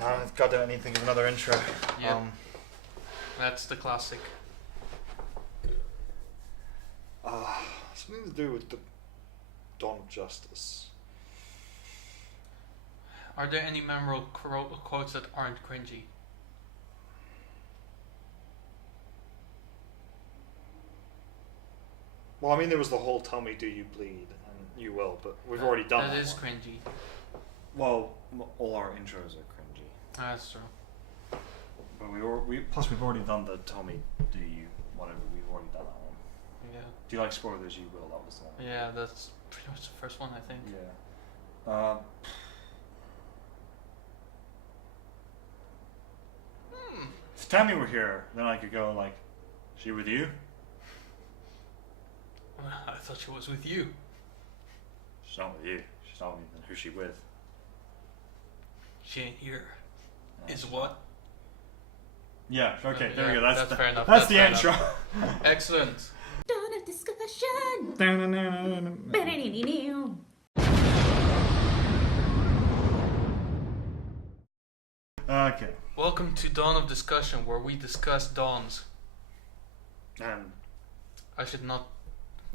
No, I've got to think of another intro. Yep. That's the classic. Something to do with the Dawn of Justice. Are there any memorable quotes that aren't cringy? Well, I mean, there was the whole "Tell me, do you bleed?" and "You will," but we've already done that. That is one. cringy. Well, all our intros are cringy. That's true. But plus we've already done the "Tell me, do you?" whatever. We've already done that one. Yeah. Do you like spoilers? You will. That was the one. Yeah, that's pretty much the first one, I think. Yeah. If Tammy were here, then I could go like, "She with you?" I thought she was with you. She's not with you. She's not with me. Then who's she with? She ain't here. No, Is what? Yeah. Okay. There we go. That's fair enough. That's the intro. Excellent. Dawn of discussion. Okay. Welcome to Dawn of Discussion, where we discuss dawns. I should not.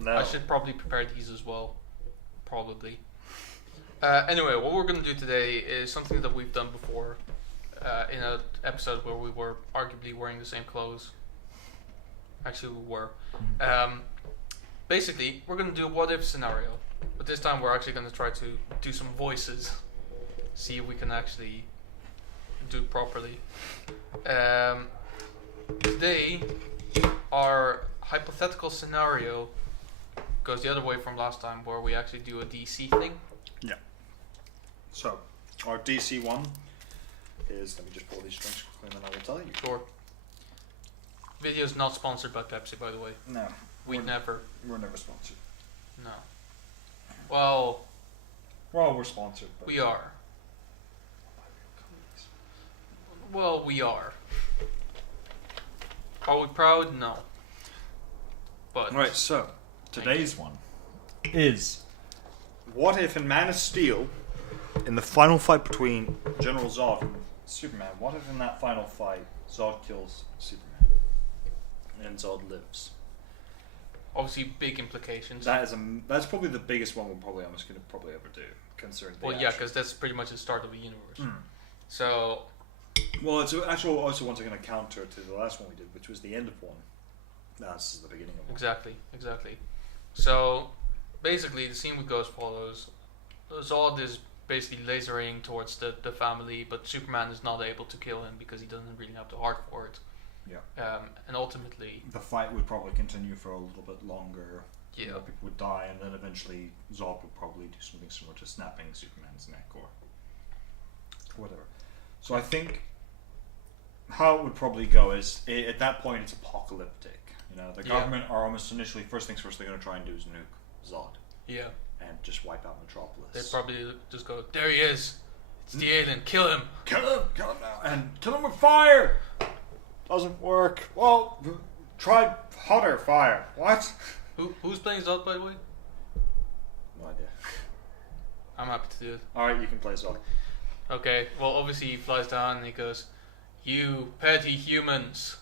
No. I should probably prepare these as well. Probably. Anyway, what we're going to do today is something that we've done before in an episode where we were arguably wearing the same clothes. Actually, we were. Basically, we're going to do a what-if scenario. But this time we're actually going to try to do some voices. See if we can actually do it properly. Today, our hypothetical scenario goes the other way from last time, where we actually do a DC thing. Yeah. So, our DC one is, let me just pull these strings quickly and then I will tell you. Sure. Video is not sponsored by Pepsi, by the way. No. We're never sponsored. No. Well, we're sponsored. But we are. Well, we are. Are we proud? No. But Right, so, today's one is, what if in Man of Steel, in the final fight between General Zod and Superman, what if in that final fight Zod kills Superman and Zod lives? obviously big implications. That's probably the biggest one we're probably almost going to probably ever do, considering. Well, yeah, because that's pretty much the start of the universe. Mm. So. Well, it's actually also once again a counter to the last one we did, which was the end of one. No, this is the beginning of one. Exactly. So, basically, the scene would go as follows. Zod is basically lasering towards the family, but Superman is not able to kill him because he doesn't really have the heart for it. Yeah. And ultimately, the fight would probably continue for a little bit longer. Yeah. More people would die, and then eventually Zod would probably do something similar to snapping Superman's neck or whatever. So I think how it would probably go is, at that point it's apocalyptic. You know, the government are almost initially, first things first, they're going to try and do is nuke Zod. Yeah. And just wipe out Metropolis. They'd probably just go, there he is. It's the alien. Kill him. Kill him now. And kill him with fire. Doesn't work. Well, try hotter fire. What? Who's playing Zod, by the way? No idea. I'm happy to do it. Alright, you can play Zod. Okay, well, obviously he flies down and he goes, "You petty humans,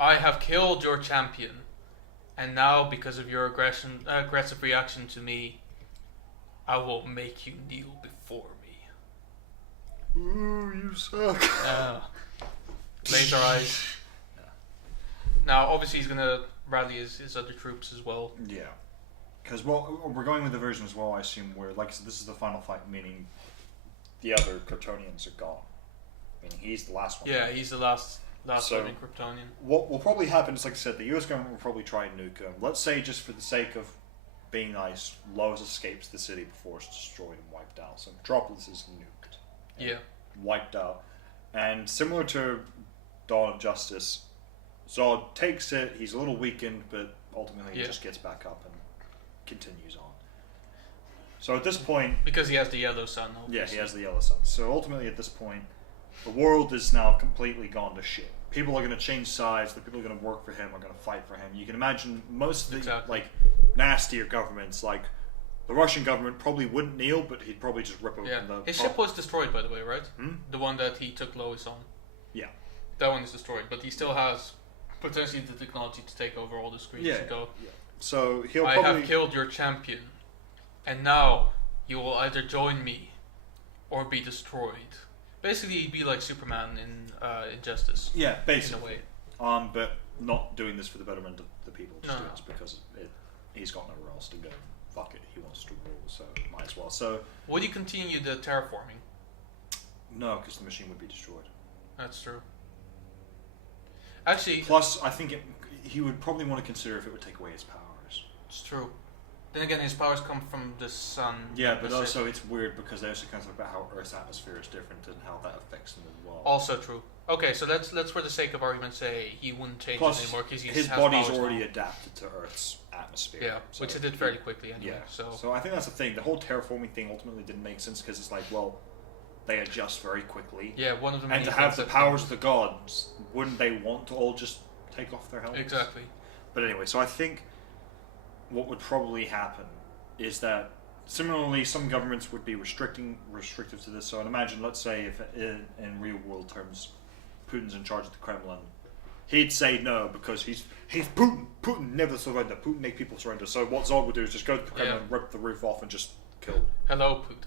I have killed your champion, and now because of your aggressive reaction to me, I will make you kneel before me." Ooh, you suck. Laser eyes. Yeah. Now, obviously, he's gonna rally his other troops as well. Yeah, because we're going with the version as well. I assume where, like I said, this is the final fight, meaning the other Kryptonians are gone. I mean, he's the last one. Yeah, he's the last living Kryptonian. What will probably happen is, like I said, the U.S. government will probably try and nuke him. Let's say, just for the sake of being nice, Lois escapes the city before it's destroyed and wiped out. So Metropolis is nuked. Yeah. Wiped out. And similar to Dawn of Justice, Zod takes it, he's a little weakened, but ultimately he just gets back up and continues on. So at this point... Because he has the yellow sun. Obviously. Yeah, he has the yellow sun. So ultimately at this point, the world is now completely gone to shit. People are going to change sides, the people who are going to work for him are going to fight for him. You can imagine most of the nastier governments, like The Russian government probably wouldn't kneel, but he'd probably just rip open the... His ship was destroyed, by the way, right? Hmm? The one that he took Lois on. Yeah. That one is destroyed, but he still has potentially the technology to take over all the screens and go, So he'll I probably... have killed your champion, and now you will either join me or be destroyed. Basically, he'd be like Superman in Injustice. Yeah, basically. In a way. But not doing this for the betterment of the people. Just No. doing this because he's got nowhere else to go. Fuck it, he wants to rule, so might as well. So Would you continue the terraforming? no, because the machine would be destroyed. That's true. Actually, Plus, I think he would probably want to consider if it would take away his powers. it's true. Then again, his powers come from the sun. Yeah, the but city. also it's weird because they also kind of talk about how Earth's atmosphere is different and how that affects them as well. Also true. Okay, so let's for the sake of argument say he wouldn't change it Plus, anymore because his has body's powers already now. adapted to Earth's atmosphere. Yeah, so which it did fairly quickly anyway. Yeah, So I think that's the thing. The whole terraforming thing ultimately didn't make sense because it's like, well, they adjust very quickly. yeah, one of the And many to have things the that- powers of the gods, wouldn't they want to all just take off their helmets? Exactly. But anyway, so I think what would probably happen is that similarly, some governments would be restrictive to this. So I'd imagine, let's say, if in real world terms, Putin's in charge of the Kremlin, he'd say no because he's Putin. Putin never surrender. Putin make people surrender. So what Zod would do is just go to the Kremlin, rip the roof off, and just kill. Hello, Putin.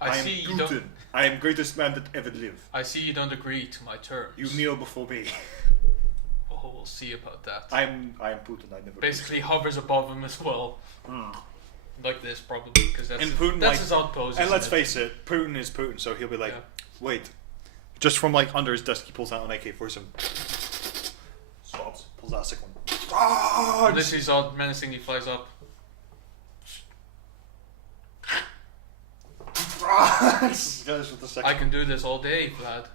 I am see you Putin. don't. I am greatest man that ever lived. I see you don't agree to my terms. You kneel before me. Oh, we'll see about that. I am Putin. I never. Basically, hovers above him as well, Mm. like this probably, because that's And Putin, that's like- his odd pose. And isn't let's it? face it, Putin is Putin, so he'll be like, Yeah. wait. Just from like under his desk, he pulls out an AK-47. Stops. Pulls out a second one. Ah! Literally, Zod menacingly flies up. Goes with the second. I can do this all day, Vlad.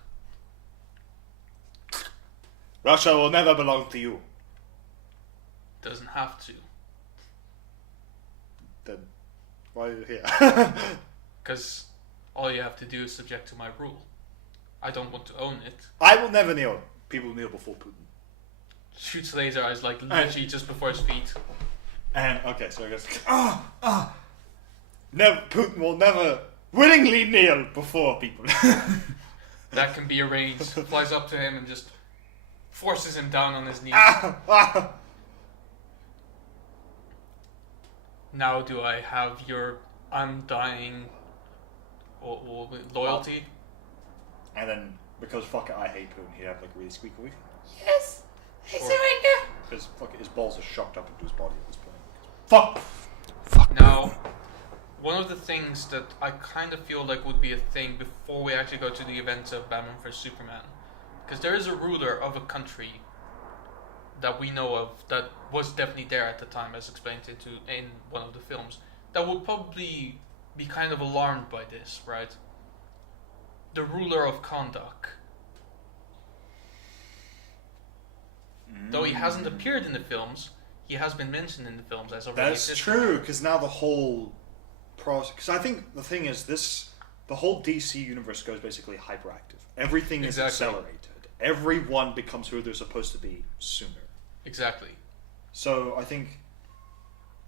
Russia will never belong to you. Doesn't have to, Then why are you here? because all you have to do is subject to my rule. I don't want to own it. I will never kneel. People kneel before Putin. Shoots laser eyes like literally just before his feet. And okay, so I guess never. Putin will never willingly kneel before people. That can be arranged. Flies up to him and just forces him down on his knees. Now do I have your undying loyalty? And then because fuck it, I hate Putin. He'd have like a really squeaky voice. Yes, I Or- surrender. Because fuck it, his balls are shocked up into his body at this point. Fuck. Now, one of the things that I kind of feel like would be a thing before we actually go to the events of Batman vs Superman, because there is a ruler of a country that we know of that was definitely there at the time, as explained in one of the films, that would probably be kind of alarmed by this, right? The ruler of Kondak. Though he hasn't appeared in the films, he has been mentioned in the films as already That's existing. true, because now the whole process. Because I think the thing is, the whole DC universe goes basically hyperactive. Everything is Exactly. accelerated. Everyone becomes who they're supposed to be sooner. Exactly. So I think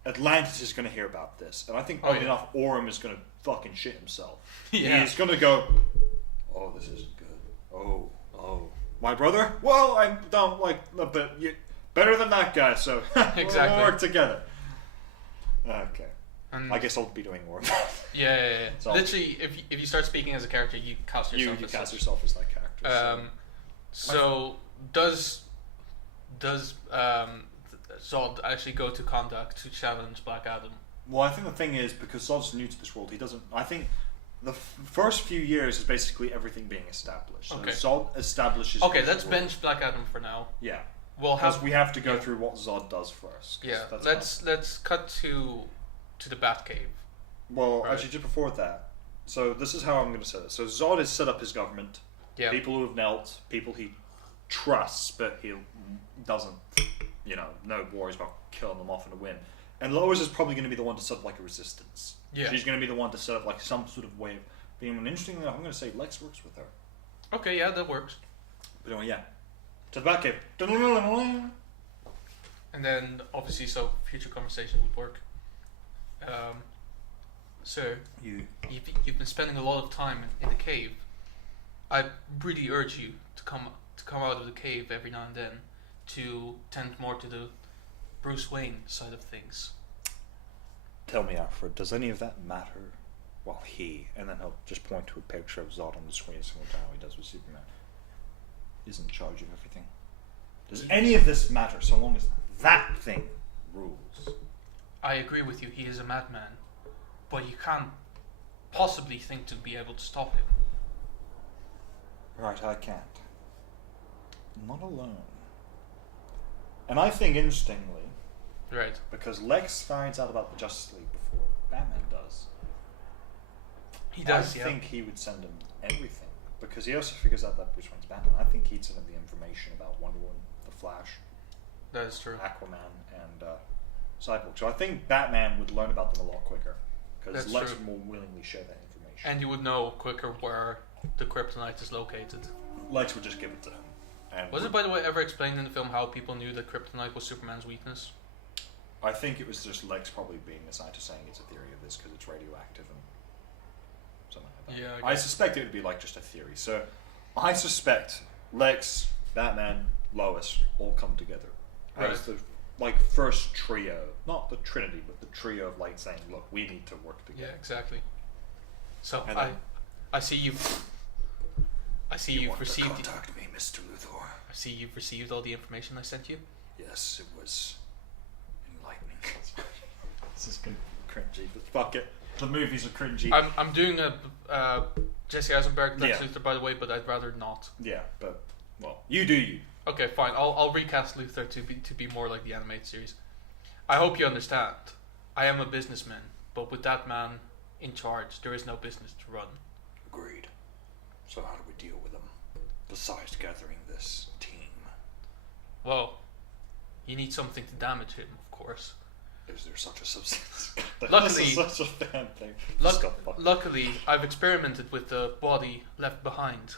Atlantis is going to hear about this, and I think Oh, oddly yeah. enough, Orm is going to fucking shit himself. Yeah. He's going to go, "Oh, this isn't good. Oh, my brother. Well, I don't like, but you better than that guy. So Exactly. we'll work together." Okay. And I guess I'll be doing more. yeah. So- Literally, if you start speaking as a character, you cast you yourself as cast such. yourself as that character. So does Zod actually go to Kondak to challenge Black Adam? Well, I think the thing is, because Zod's new to this world, he doesn't. I think the first few years is basically everything being established. So Okay. Zod establishes. Okay, his let's world. bench Black Adam for now. Yeah, We'll because have we have to go through what Zod does first. 'cause yeah. that's Let's cut to the Batcave. well, right. actually, just before that. So this is how I'm going to say it. So Zod has set up his government. Yeah. People who have knelt, people he trusts, but he doesn't. No worries about killing them off in a win. And Lois is probably going to be the one to set up like a resistance. Yeah. She's going to be the one to set up like some sort of way of being. And interestingly enough, I'm going to say Lex works with her. Okay, yeah, that works. But anyway, yeah. To the Batcave. And then obviously, so future conversation would work. Sir, You. you've been spending a lot of time in the cave. I really urge you to come out of the cave every now and then to tend more to the Bruce Wayne side of things. Tell me, Alfred, does any of that matter? Well, and then he'll just point to a picture of Zod on the screen, similar to how he does with Superman, is in charge of everything. Does any of this matter so long as that thing rules? I agree with you, he is a madman, but you can't possibly think to be able to stop him. Right, I can't. Not alone. And I think, interestingly, Right. because Lex finds out about the Justice League before Batman does, He does, I think he would send him everything. Because he also figures out that Bruce Wayne's Batman. I think he'd send him the information about Wonder Woman, The Flash, That is true. Aquaman, and Cyborg. So I think Batman would learn about them a lot quicker. Because That's Lex true. would more willingly share that information. And you would know quicker where the kryptonite is located. Lex would just give it to him. And Was it, by the way, ever explained in the film how people knew that kryptonite was Superman's weakness? I think it was just Lex probably being a scientist saying it's a theory of this because it's radioactive and something like that. Yeah, I suspect it would be like just a theory. So I suspect Lex, Batman, Lois all come together as the first trio, not the Trinity, but the trio of like saying, "Look, we need to work Yeah, together." exactly. So And I see you've want received to contact me, Mr. Luthor. I see you've received all the information I sent you. Yes, it was enlightening. This is gonna be cringy, but fuck it. The movies are cringy. I'm doing a Jesse Eisenberg Lex Yeah. Luthor, by the way, but I'd rather not. Yeah, but well, you do you. Okay, fine. I'll recast Luthor to be more like the animated series. I hope you understand. I am a businessman, but with that man in charge, there is no business to run. Agreed. So how do we deal with them? Besides gathering this team, Well, you need something to damage him, of course. is there such a substance? Luckily- this is such a fan thing. Just got fucked. Luckily, I've experimented with the body left behind.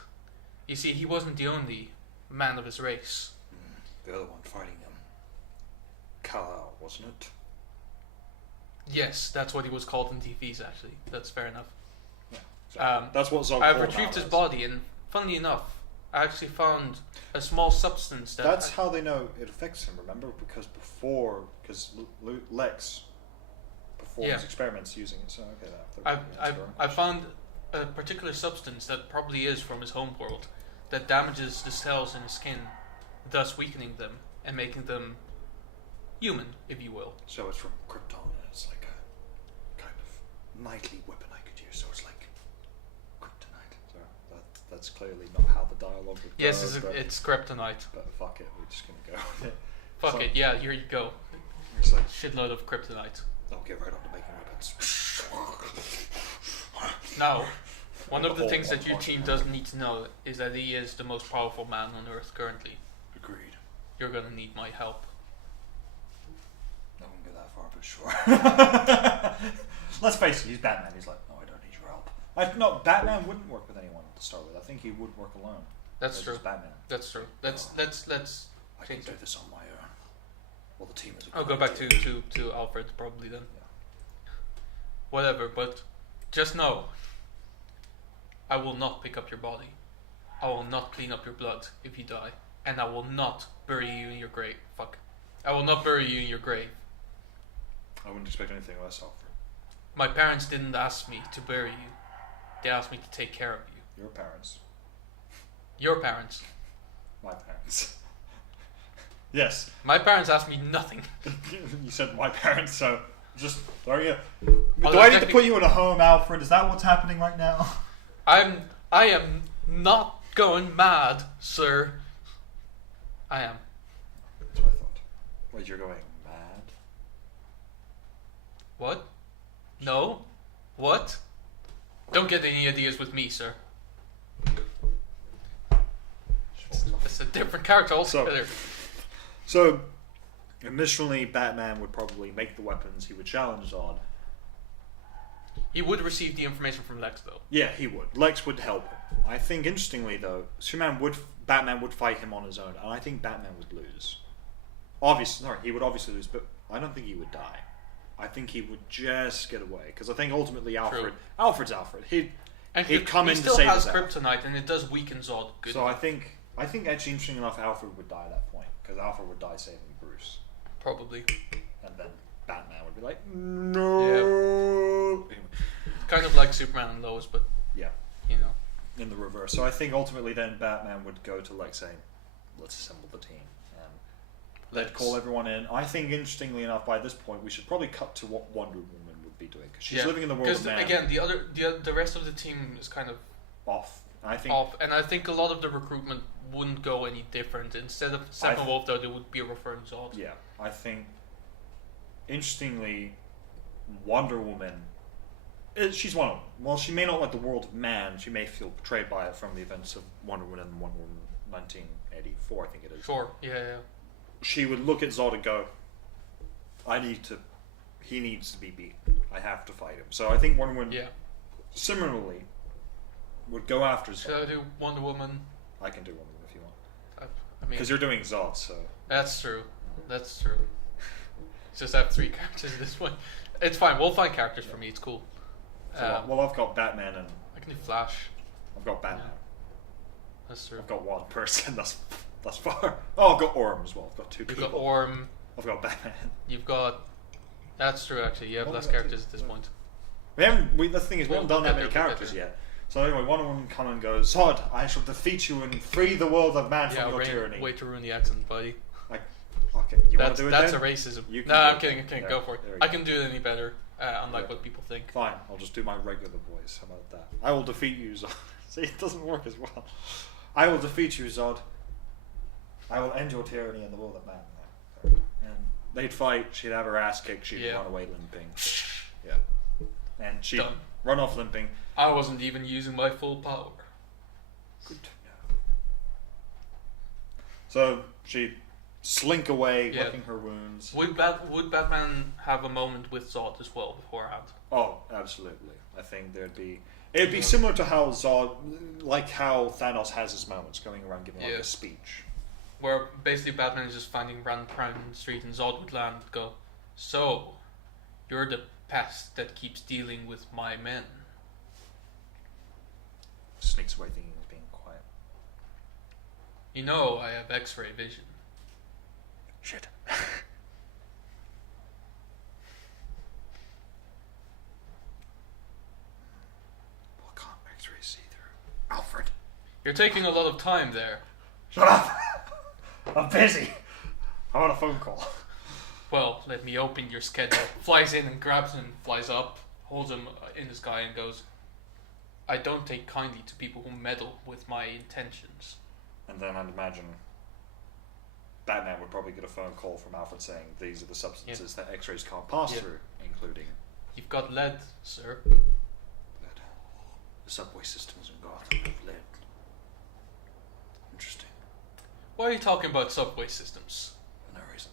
You see, he wasn't the only man of his race. The other one fighting him, Kal-El, wasn't it? Yes, that's what he was called in TVs, actually. That's fair enough. Yeah. Exactly. That's what Zod I've called retrieved his nowadays. body, and funnily enough, I actually found a small substance that... That's how they know it affects him. Remember, because Lex performs Yeah. experiments using it. So okay, that. I found a particular substance that probably is from his homeworld that damages the cells in his skin, thus weakening them and making them human, if you will. So it's from Krypton, and it's like a kind of knightly weapon I could use. So it's like kryptonite. So that's clearly not how the dialogue would go. Yes, but, it's kryptonite. but fuck it, we're just gonna go with it. Fuck So- it, yeah, here you go. It's like, Shitload of kryptonite. I'll get right on to making weapons. Now, one of the whole things that your one team part. doesn't need to know is that he is the most powerful man on Earth currently. Agreed. You're gonna need my help. I won't go that far, but sure. Let's face it, he's Batman. He's like, no, I don't need your help. No, Batman wouldn't work with anyone to start with. I think he would work alone. That's Because true. he's Batman. That's true. Let's I can change do it. this on my own. Well, the team is. I'll go back to Alfred probably then. Whatever, but just know I will not pick up your body. I will not clean up your blood if you die. And I will not bury you in your grave. Fuck. I will not bury you in your grave. I wouldn't expect anything less, Alfred. My parents didn't ask me to bury you. They asked me to take care of you. Your parents. Your parents. My parents. Yes. My parents asked me nothing. You said my parents, so just there you. Although Do I need to technic- put you in a home, Alfred? Is that what's happening right now? I am not going mad, sir. I am. That's what I thought. Wait, you're going mad? What? No? What? Don't get any ideas with me, sir. It's a different character altogether. So, initially, Batman would probably make the weapons. He would challenge Zod. He would receive the information from Lex, though. Yeah, he would. Lex would help him. I think, interestingly, though, Batman would fight him on his own, and I think Batman would lose. He would obviously lose, but I don't think he would die. I think he would just get away because I think ultimately True. Alfred's Alfred. He'd And come he in to still save has us out. kryptonite, and it does weaken Zod. Good. So I think actually interesting enough, Alfred would die at that point because Alfred would die saving Bruce, Probably. and then Batman would be like, no. Anyway, Kind of like Superman and Lois, but yeah, you know. in the reverse. So I think ultimately then Batman would go to like saying, let's assemble the team. They'd call everyone in. I think, interestingly enough, by this point, we should probably cut to what Wonder Woman would be doing because she's living in the world of man. Again, the rest of the team is kind of Off. I think off, and I think a lot of the recruitment wouldn't go any different. Instead of Steppenwolf, though, they would be referring Zod. Yeah, I think. Interestingly, Wonder Woman. She's Wonder Woman. While she may not like the world of man, she may feel betrayed by it from the events of Wonder Woman and Wonder Woman 1984, I think it is. Sure. Yeah. She would look at Zod and go, he needs to be beaten. I have to fight him. So I think Wonder Woman, similarly, would go after Zod. Should I do Wonder Woman? I can do Wonder Woman if you want. I mean, Because you're doing Zod, so... That's true. Just have 3 characters at this point. It's fine. We'll find characters for me. It's cool. So, well, I've got Batman and... I can do Flash. I've got Batman. That's true. I've got one person, that's far. Oh, I've got Orm as well. I've got 2 You've people. got Orm. I've got Batman. You've got... That's true, actually. You have What less have I got characters to- at this point. The thing is, we haven't done that many characters yet. So anyway, Wonder Woman come and goes, Zod, I shall defeat you and free the world of man from your tyranny. Way to ruin the accent, buddy. Like, okay, you want to do it That's then? a racism. You can No, do I'm it. kidding. There, Go for it. there we I go. can do it any better, unlike what people think. Fine, I'll just do my regular voice. How about that? I will defeat you, Zod. See, it doesn't work as well. I will defeat you, Zod. I will end your tyranny in the world of man. And they'd fight, she'd have her ass kicked, she'd run away limping. Yeah. And she'd Done. run off limping. I wasn't even using my full power. Good to know. So she'd slink away, licking her wounds. Would Batman have a moment with Zod as well beforehand? Oh, absolutely. I think it'd be similar to how Zod, like how Thanos has his moments, going around giving like a speech. Where basically Batman is just finding random crime in the street and Zod would land and go, so, you're the pest that keeps dealing with my men. Sneaks away thinking he's being quiet. You know I have X-ray vision. Shit. What can't X-ray see through? Alfred. You're taking a lot of time there. Shut up! I'm busy. I want a phone call. Well, let me open your schedule. Flies in and grabs him, flies up, holds him in the sky and goes, I don't take kindly to people who meddle with my intentions. And then I'd imagine Batman would probably get a phone call from Alfred saying these are the substances that X-rays can't pass through, including You've got lead, sir. lead. The subway systems in Gotham have lead. Interesting. Why are you talking about subway systems? For no reason.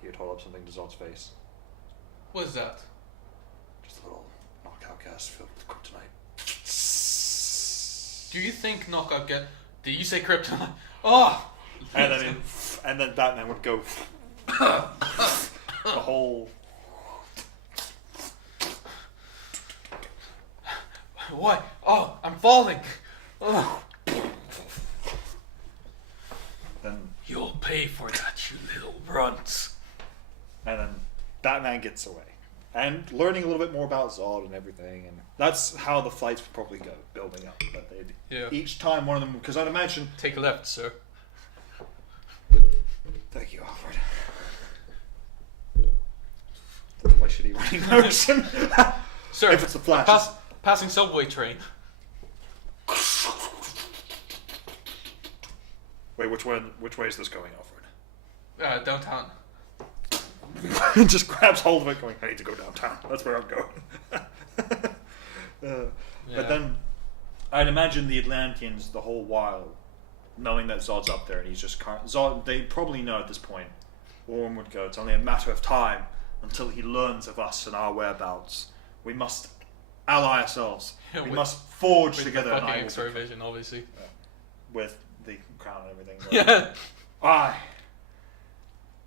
He would hold up something to Zod's face. What is that? Just a little knockout gas filled with kryptonite. Do you think knockout get... Did you say kryptonite? Oh! And then Batman would go the whole... Why? Oh, I'm falling! Oh. Then, You'll pay for that, you little runts. and then Batman gets away. And learning a little bit more about Zod and everything, and that's how the fights would probably go, building up. But each time one of them, because I'd imagine. Take a left, sir. Thank you, Alfred. That's my shitty running motion. Sir, If it's the Flash. Passing subway train. Wait, which way is this going, Alfred? Downtown. Just grabs hold of it, going, I need to go downtown. That's where I'm going. But then, I'd imagine the Atlanteans the whole while, knowing that Zod's up there and he's just Zod. They probably know at this point. Orm would go, it's only a matter of time until he learns of us and our whereabouts. We must ally ourselves. We must forge With together the an fucking iron X-ray vision, obviously. with the crown and everything. Yeah. I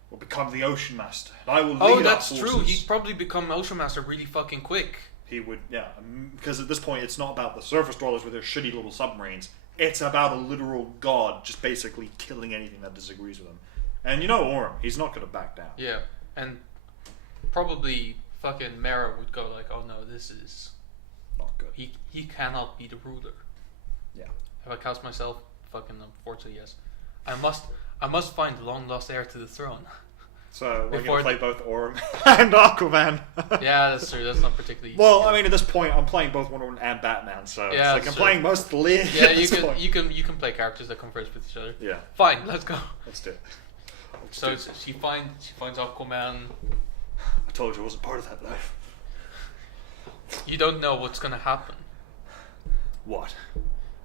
will become the Ocean Master. And I will lead Oh, our that's forces. true. He'd probably become Ocean Master really fucking quick. He would, yeah. Because at this point, it's not about the surface dwellers with their shitty little submarines. It's about a literal god just basically killing anything that disagrees with him. And you know Orm, he's not going to back down. Yeah, and probably fucking Mara would go like, "Oh no, this is Not good. he cannot be the ruler." Yeah. If I cast myself, fucking unfortunately, yes. I must find the long lost heir to the throne. So we're Before going to play both Orm and Aquaman. Yeah, that's true. That's not particularly. Well, I mean, at this point, I'm playing both Wonder Woman and Batman, so Yeah, it's like I'm true. playing most of the league. Yeah, at you this can point. you can play characters that converse with each other. Yeah, Fine, let's go. let's do it. So she finds Aquaman. I told you I wasn't part of that life. You don't know what's gonna happen. What?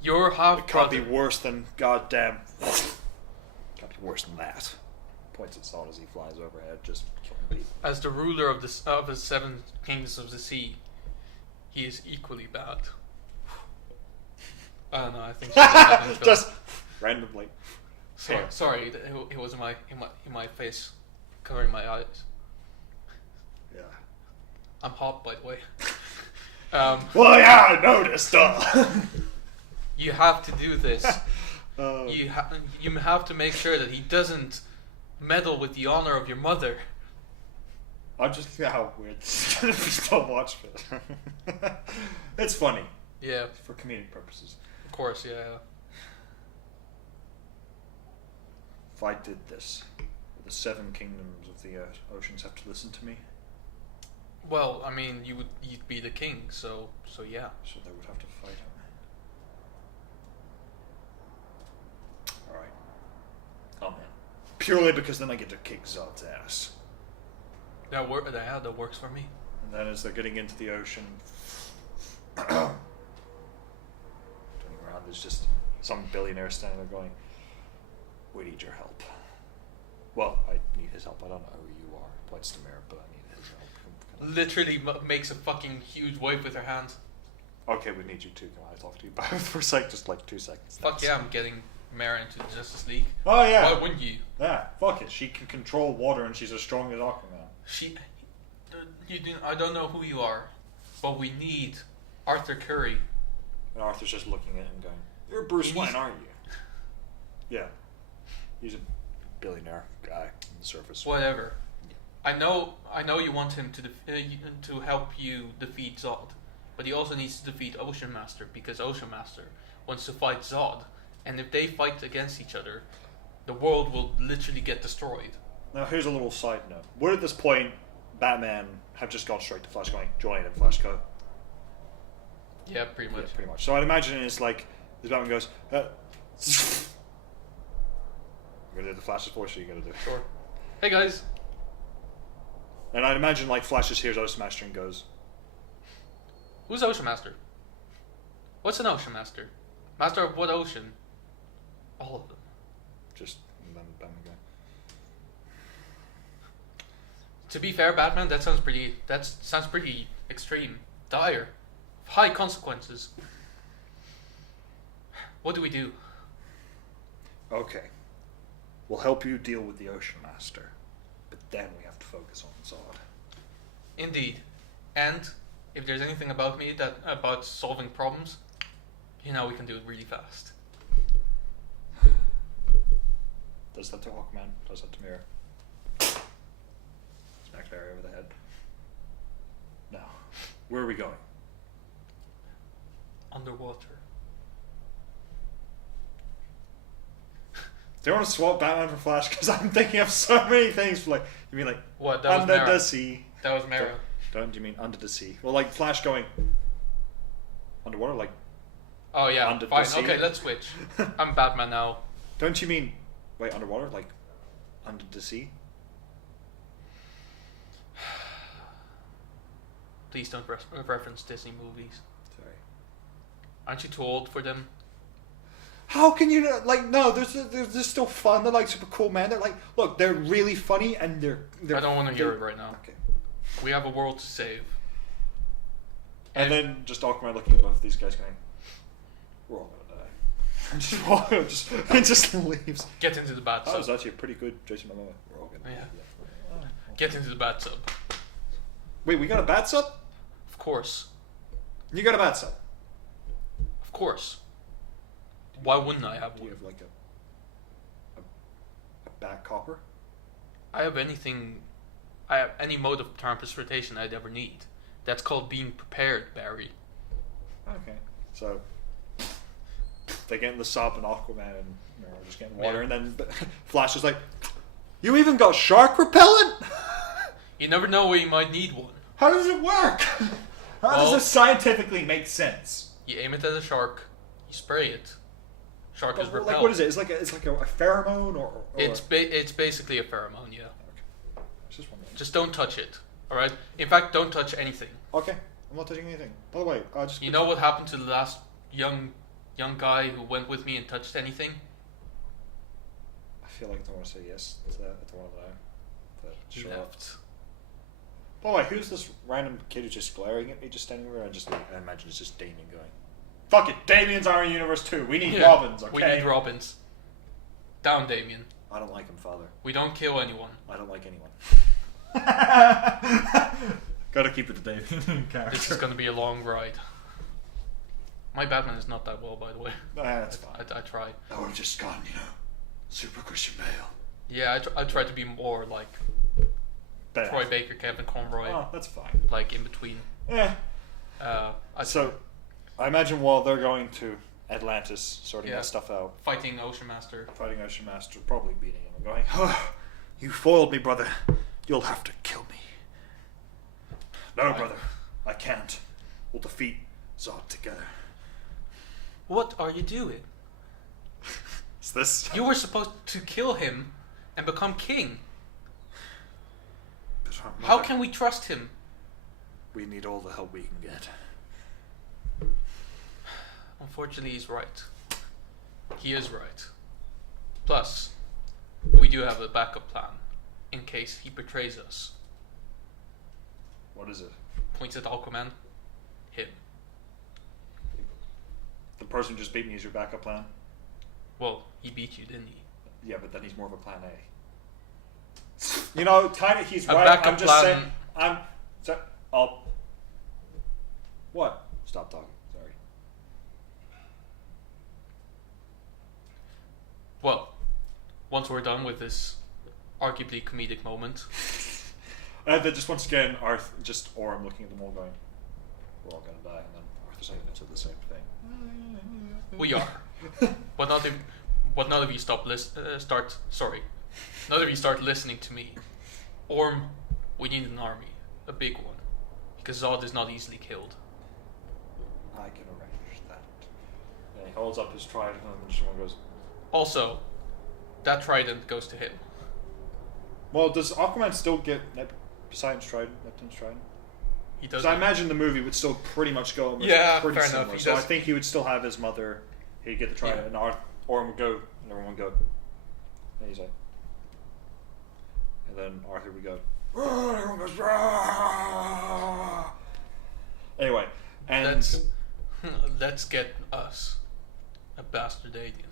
Your half It can't be brother. worse than goddamn. Can't be worse than that. Points at Saul as he flies overhead, just killing people. As the ruler of the 7 kings of the sea, he is equally bad. I don't know. I think Just randomly. Sorry, it was in my face, covering my eyes. Yeah. I'm hot, by the way. Well, yeah, I noticed. You have to do this. Uh, You have to make sure that he doesn't meddle with the honor of your mother. I'm just how weird this is gonna be so much for it. It's funny Yeah, for comedic purposes. of course. Yeah. If I did this, the 7 kingdoms of the oceans have to listen to me, Well, I mean, you'd be the king, so yeah. so they would have to fight him. Alright. Oh man. Purely because then I get to kick Zod's ass. That works for me. And then as they're getting into the ocean, turning around, there's just some billionaire standing there going, "We need your help." Well, I need his help. I don't know who you are. Points to Mara, but I need his help. Literally makes a fucking huge wave with her hand. Okay, we need you too. Can I talk to you both for a sec? Just like 2 seconds. Fuck yeah, I'm getting Mara into the Justice League. Oh yeah. Why wouldn't you? Yeah, fuck it. She can control water and she's as strong as Aquaman. I don't know who you are, but we need Arthur Curry. And Arthur's just looking at him going, "You're Bruce Wayne, aren't you?" Yeah. He's a billionaire guy on the surface. Whatever. I know you want him to help you defeat Zod, but he also needs to defeat Ocean Master because Ocean Master wants to fight Zod, and if they fight against each other, the world will literally get destroyed. Now here's a little side note. Would at this point Batman have just gone straight to Flash going, "Join," and Flash go, Yeah, pretty much. yeah, pretty much. So I'd imagine it's like the Batman goes, "You gonna do the Flash's voice, or you gonna do?" Sure. Hey guys. And I'd imagine like Flash just hears Ocean Master and goes, Who's Ocean Master? What's an Ocean Master? Master of what ocean? All of them. just, and then Batman go, To be fair, Batman, that sounds pretty extreme, dire, high consequences. What do we do? "Okay, we'll help you deal with the Ocean Master, but then we have to focus on Zod." Indeed, and if there's anything about me about solving problems, we can do it really fast. Does that to Aquaman, does that to Mira. Smack Larry over the head. Now, where are we going? Underwater. Do you want to swap Batman for Flash? Because I'm thinking of so many things. For like, you mean like What? That was under Mara. the sea? That was Mara. Don't you mean under the sea? Well, like Flash going underwater, like Oh yeah. Under the Fine. sea. Okay, let's switch. I'm Batman now. don't you mean wait underwater, like under the sea? Please don't reference Disney movies. Sorry. Aren't you too old for them? How can you not, like no? They're still fun. They're like super cool, man. They're like look, they're really funny and they're I don't want to hear it right now. Okay. We have a world to save. And then just Aquaman looking at both of these guys going, "We're all gonna die." And just leaves. Get into the That was bathtub. actually a pretty good Jason Momoa. We're all gonna. Yeah. Get into the bathtub. Wait, we got a bat sub? Of course. You got a bat sub? Of course. Why wouldn't I have Do you one? have like a bat copper? I have anything. I have any mode of transportation I'd ever need. That's called being prepared, Barry. Okay. So they get in the sub and Aquaman and just getting water, Yeah. and then Flash is like, "You even got shark repellent? You never know where you might need one. How does it work? How does Well- this scientifically make sense?" You aim it at a shark, you spray it. Shark is repelled. Like, what is it? It's like a pheromone, or It's basically a pheromone, yeah. Okay. Just wondering. Just don't touch it, alright? In fact, don't touch anything. Okay, I'm not touching anything. By the way, I just You know what happened to the last young guy who went with me and touched anything? I feel like I don't want to say yes to that. I don't want to know. But He sure. left. By the way, who's this random kid who's just glaring at me, just standing there? I imagine it's just Damien going, "Fuck it, Damien's our universe too. We need Yeah, Robins, okay?" We need Robins. Down, Damien. I don't like him, Father. We don't kill anyone. I don't like anyone. Gotta keep it to Damien character. This is gonna be a long ride. My Batman is not that well, by the way. That's fine. I tried. I would have just gone, Super Christian Bale. Yeah, I tried to be more like Bale. Troy Baker, Kevin Conroy, Oh, that's fine. like in between. Yeah. So I imagine while they're going to Atlantis, sorting Yeah. that stuff out, fighting Ocean Master. fighting Ocean Master, probably beating him and going, "Oh, you foiled me, brother. You'll have to kill me." "No, brother. I can't. We'll defeat Zod together." What are you doing? Is this... You were supposed to kill him and become king. But our How mother- can we trust him? We need all the help we can get. Unfortunately, he's right. He is right. Plus, we do have a backup plan in case he betrays us. What is it? Points at Aquaman. Him. The person who just beat me is your backup plan? Well, he beat you, didn't he? Yeah, but then he's more of a plan A. Kind of, he's A right. backup I'm just plan- saying. I'll. What? Stop talking. Sorry. Well, once we're done with this arguably comedic moment, Then just once again, I'm looking at them all going, "We're all gonna die," and then Arthur's saying into the same thing. we are. But none of you start listening to me. Orm, we need an army, a big one, because Zod is not easily killed. I can arrange that. And he holds up his trident, and then someone goes, Also, that trident goes to him. "Well, does Aquaman still get Poseidon's trident, Neptune's trident?" He does. Because I imagine the movie would still pretty much go almost Yeah, pretty fair similar. enough. He So I does. think he would still have his mother. He'd get the trident, Yeah. and Orm would go, and everyone would go. And he's like, and then Arthur would go. "Rah," and everyone goes. "Rah." Anyway, and Let's get us a bastard alien.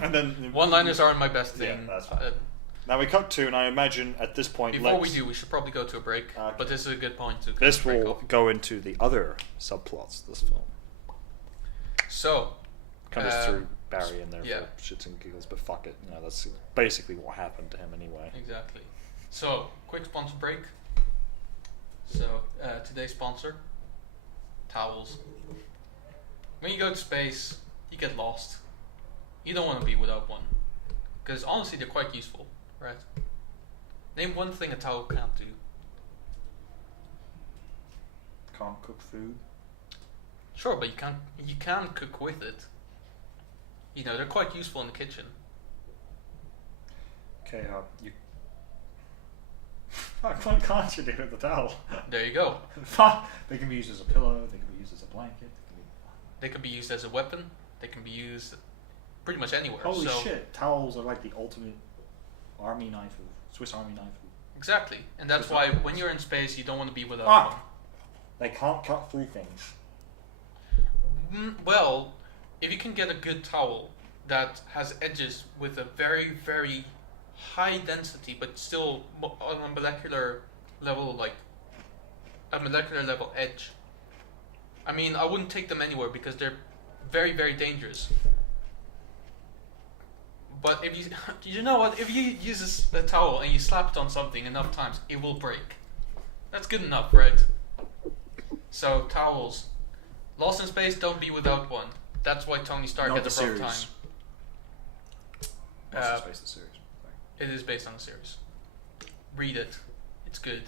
and then One-liners aren't my best Yeah, thing. that's fine. Now we cut to, and I imagine at this point, Before we do, we should probably go to a break. Okay. But this is a good point to this break will off. go into the other subplots of this film. So, Kind of threw Barry in there yeah. for shits and giggles, but fuck it. That's basically what happened to him anyway. exactly. So, quick sponsor break. So, today's sponsor, towels. When you go to space, you get lost. You don't want to be without one. Because honestly, they're quite useful, right? Name one thing a towel can't do. Can't cook food. Sure, but you can cook with it. They're quite useful in the kitchen. Okay, you. What can't you do with the towel? There you go. Fuck. They can be used as a pillow. They can be used as a blanket. They can be used as a weapon. They can be used pretty much anywhere. Holy so, shit! Towels are like the ultimate army knife of Swiss Army knife. Exactly, and that's Swiss why Army when you're in space, you don't want to be without Ah! They can't cut through things. one. Well, if you can get a good towel that has edges with a very, very high density, but still on a molecular level, like a molecular level edge. I mean, I wouldn't take them anywhere because they're very, very dangerous. But if you, you know what? If you use a towel and you slap it on something enough times, it will break. That's good enough, right? So towels, Lost in Space, don't be without one. That's why Tony Stark Not had the a rough series. time. Lost in Space, the series. It is based on a series. Read it. It's good.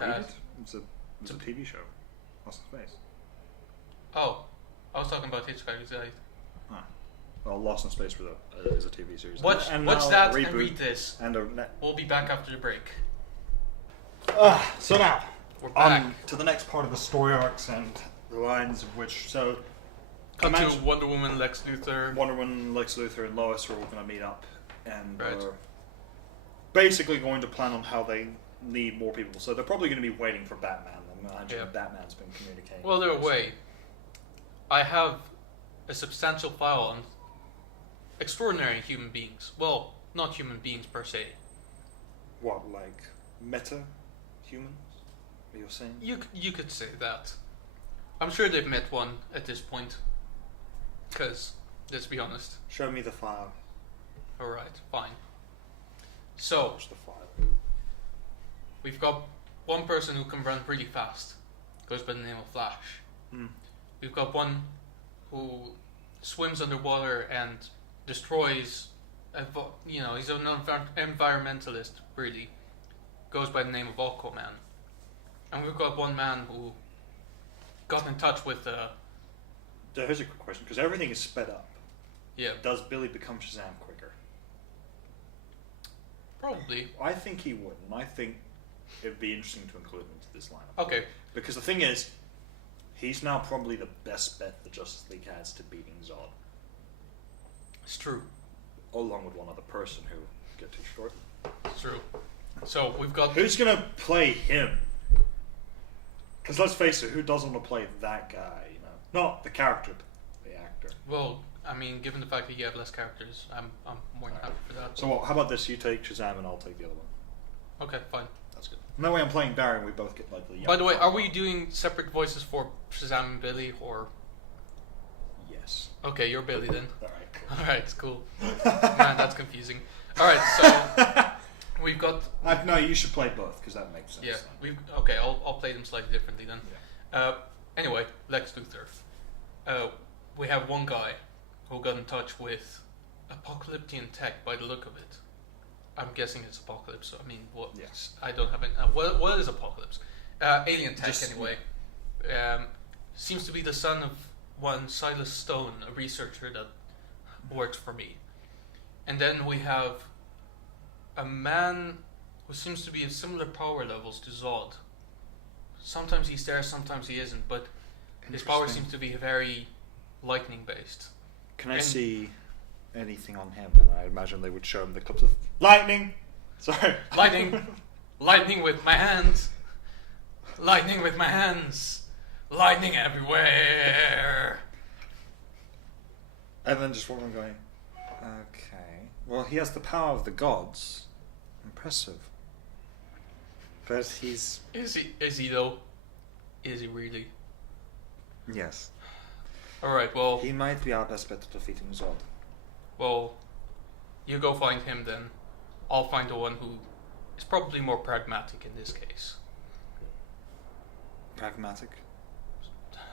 Read it? It's a TV show. Lost in Space. Oh, I was talking about Hitchhiker's Guide. Well, Lost in Space is a TV series. Watch now that a and reboot read this. And We'll be back after the break. so now, We're back. to the next part of the story arcs and the lines of which. So, Cut to Wonder Woman, Lex Luthor. Wonder Woman, Lex Luthor, and Lois are all going to meet up, and Right. are basically going to plan on how they need more people. So they're probably going to be waiting for Batman. I imagine Yeah. Batman's been communicating. Well, they're away. I have a substantial file on extraordinary human beings. Well, not human beings per se. What, like meta humans? Are you saying? You could say that. I'm sure they've met one at this point. Because, let's be honest. Show me the file. Alright, fine. So, Watch the file. we've got one person who can run really fast. Goes by the name of Flash. Hmm. We've got one who swims underwater and destroys. He's an environmentalist, really. Goes by the name of Aquaman. And we've got one man who got in touch with. So here's a quick question, because everything is sped up. Yeah, Does Billy become Shazam quicker? probably. I think he would, and I think it'd be interesting to include him into this lineup. Okay, Because the thing is, he's now probably the best bet the Justice League has to beating Zod, it's true. along with one other person who get too short. It's true. So we've got. Who's gonna play him? Because let's face it, who doesn't want to play that guy? You know, not the character, but the actor. Well, I mean, given the fact that you have less characters, I'm more than happy for that. So how about this? You take Shazam, and I'll take the other one. Okay, fine. That's good. And that way, I'm playing Barry, and we both get like the. By the way, are we doing separate voices for Shazam and Billy, or? Yes. Okay, you're Billy then. All right. Cool. All right, cool. Man, that's confusing. All right, so we've got. No, you should play both because that makes sense. Yeah, then. okay. I'll play them slightly differently then. Yeah. Anyway, Lex Luthor. We have one guy who got in touch with Apocalyptian tech by the look of it. I'm guessing it's Apocalypse. So, I mean, what? Yes. I don't have any. What is Apocalypse? Alien tech, anyway. Seems to be the son of one Silas Stone, a researcher that worked for me. And then we have a man who seems to be at similar power levels to Zod. Sometimes he's there, sometimes he isn't, but his power Interesting. seems to be very lightning based. Can I And- see anything on him? And I imagine they would show him the clips of lightning. Sorry. Lightning! Lightning with my hands! Lightning with my hands! Lightning everywhere! And then just walking going, okay. Well, he has the power of the gods. Impressive. But he's... Is he though? Is he really? Yes. Alright, well, He might be our best bet to defeating Zod. you go find him then. I'll find the one who is probably more pragmatic in this case. Pragmatic.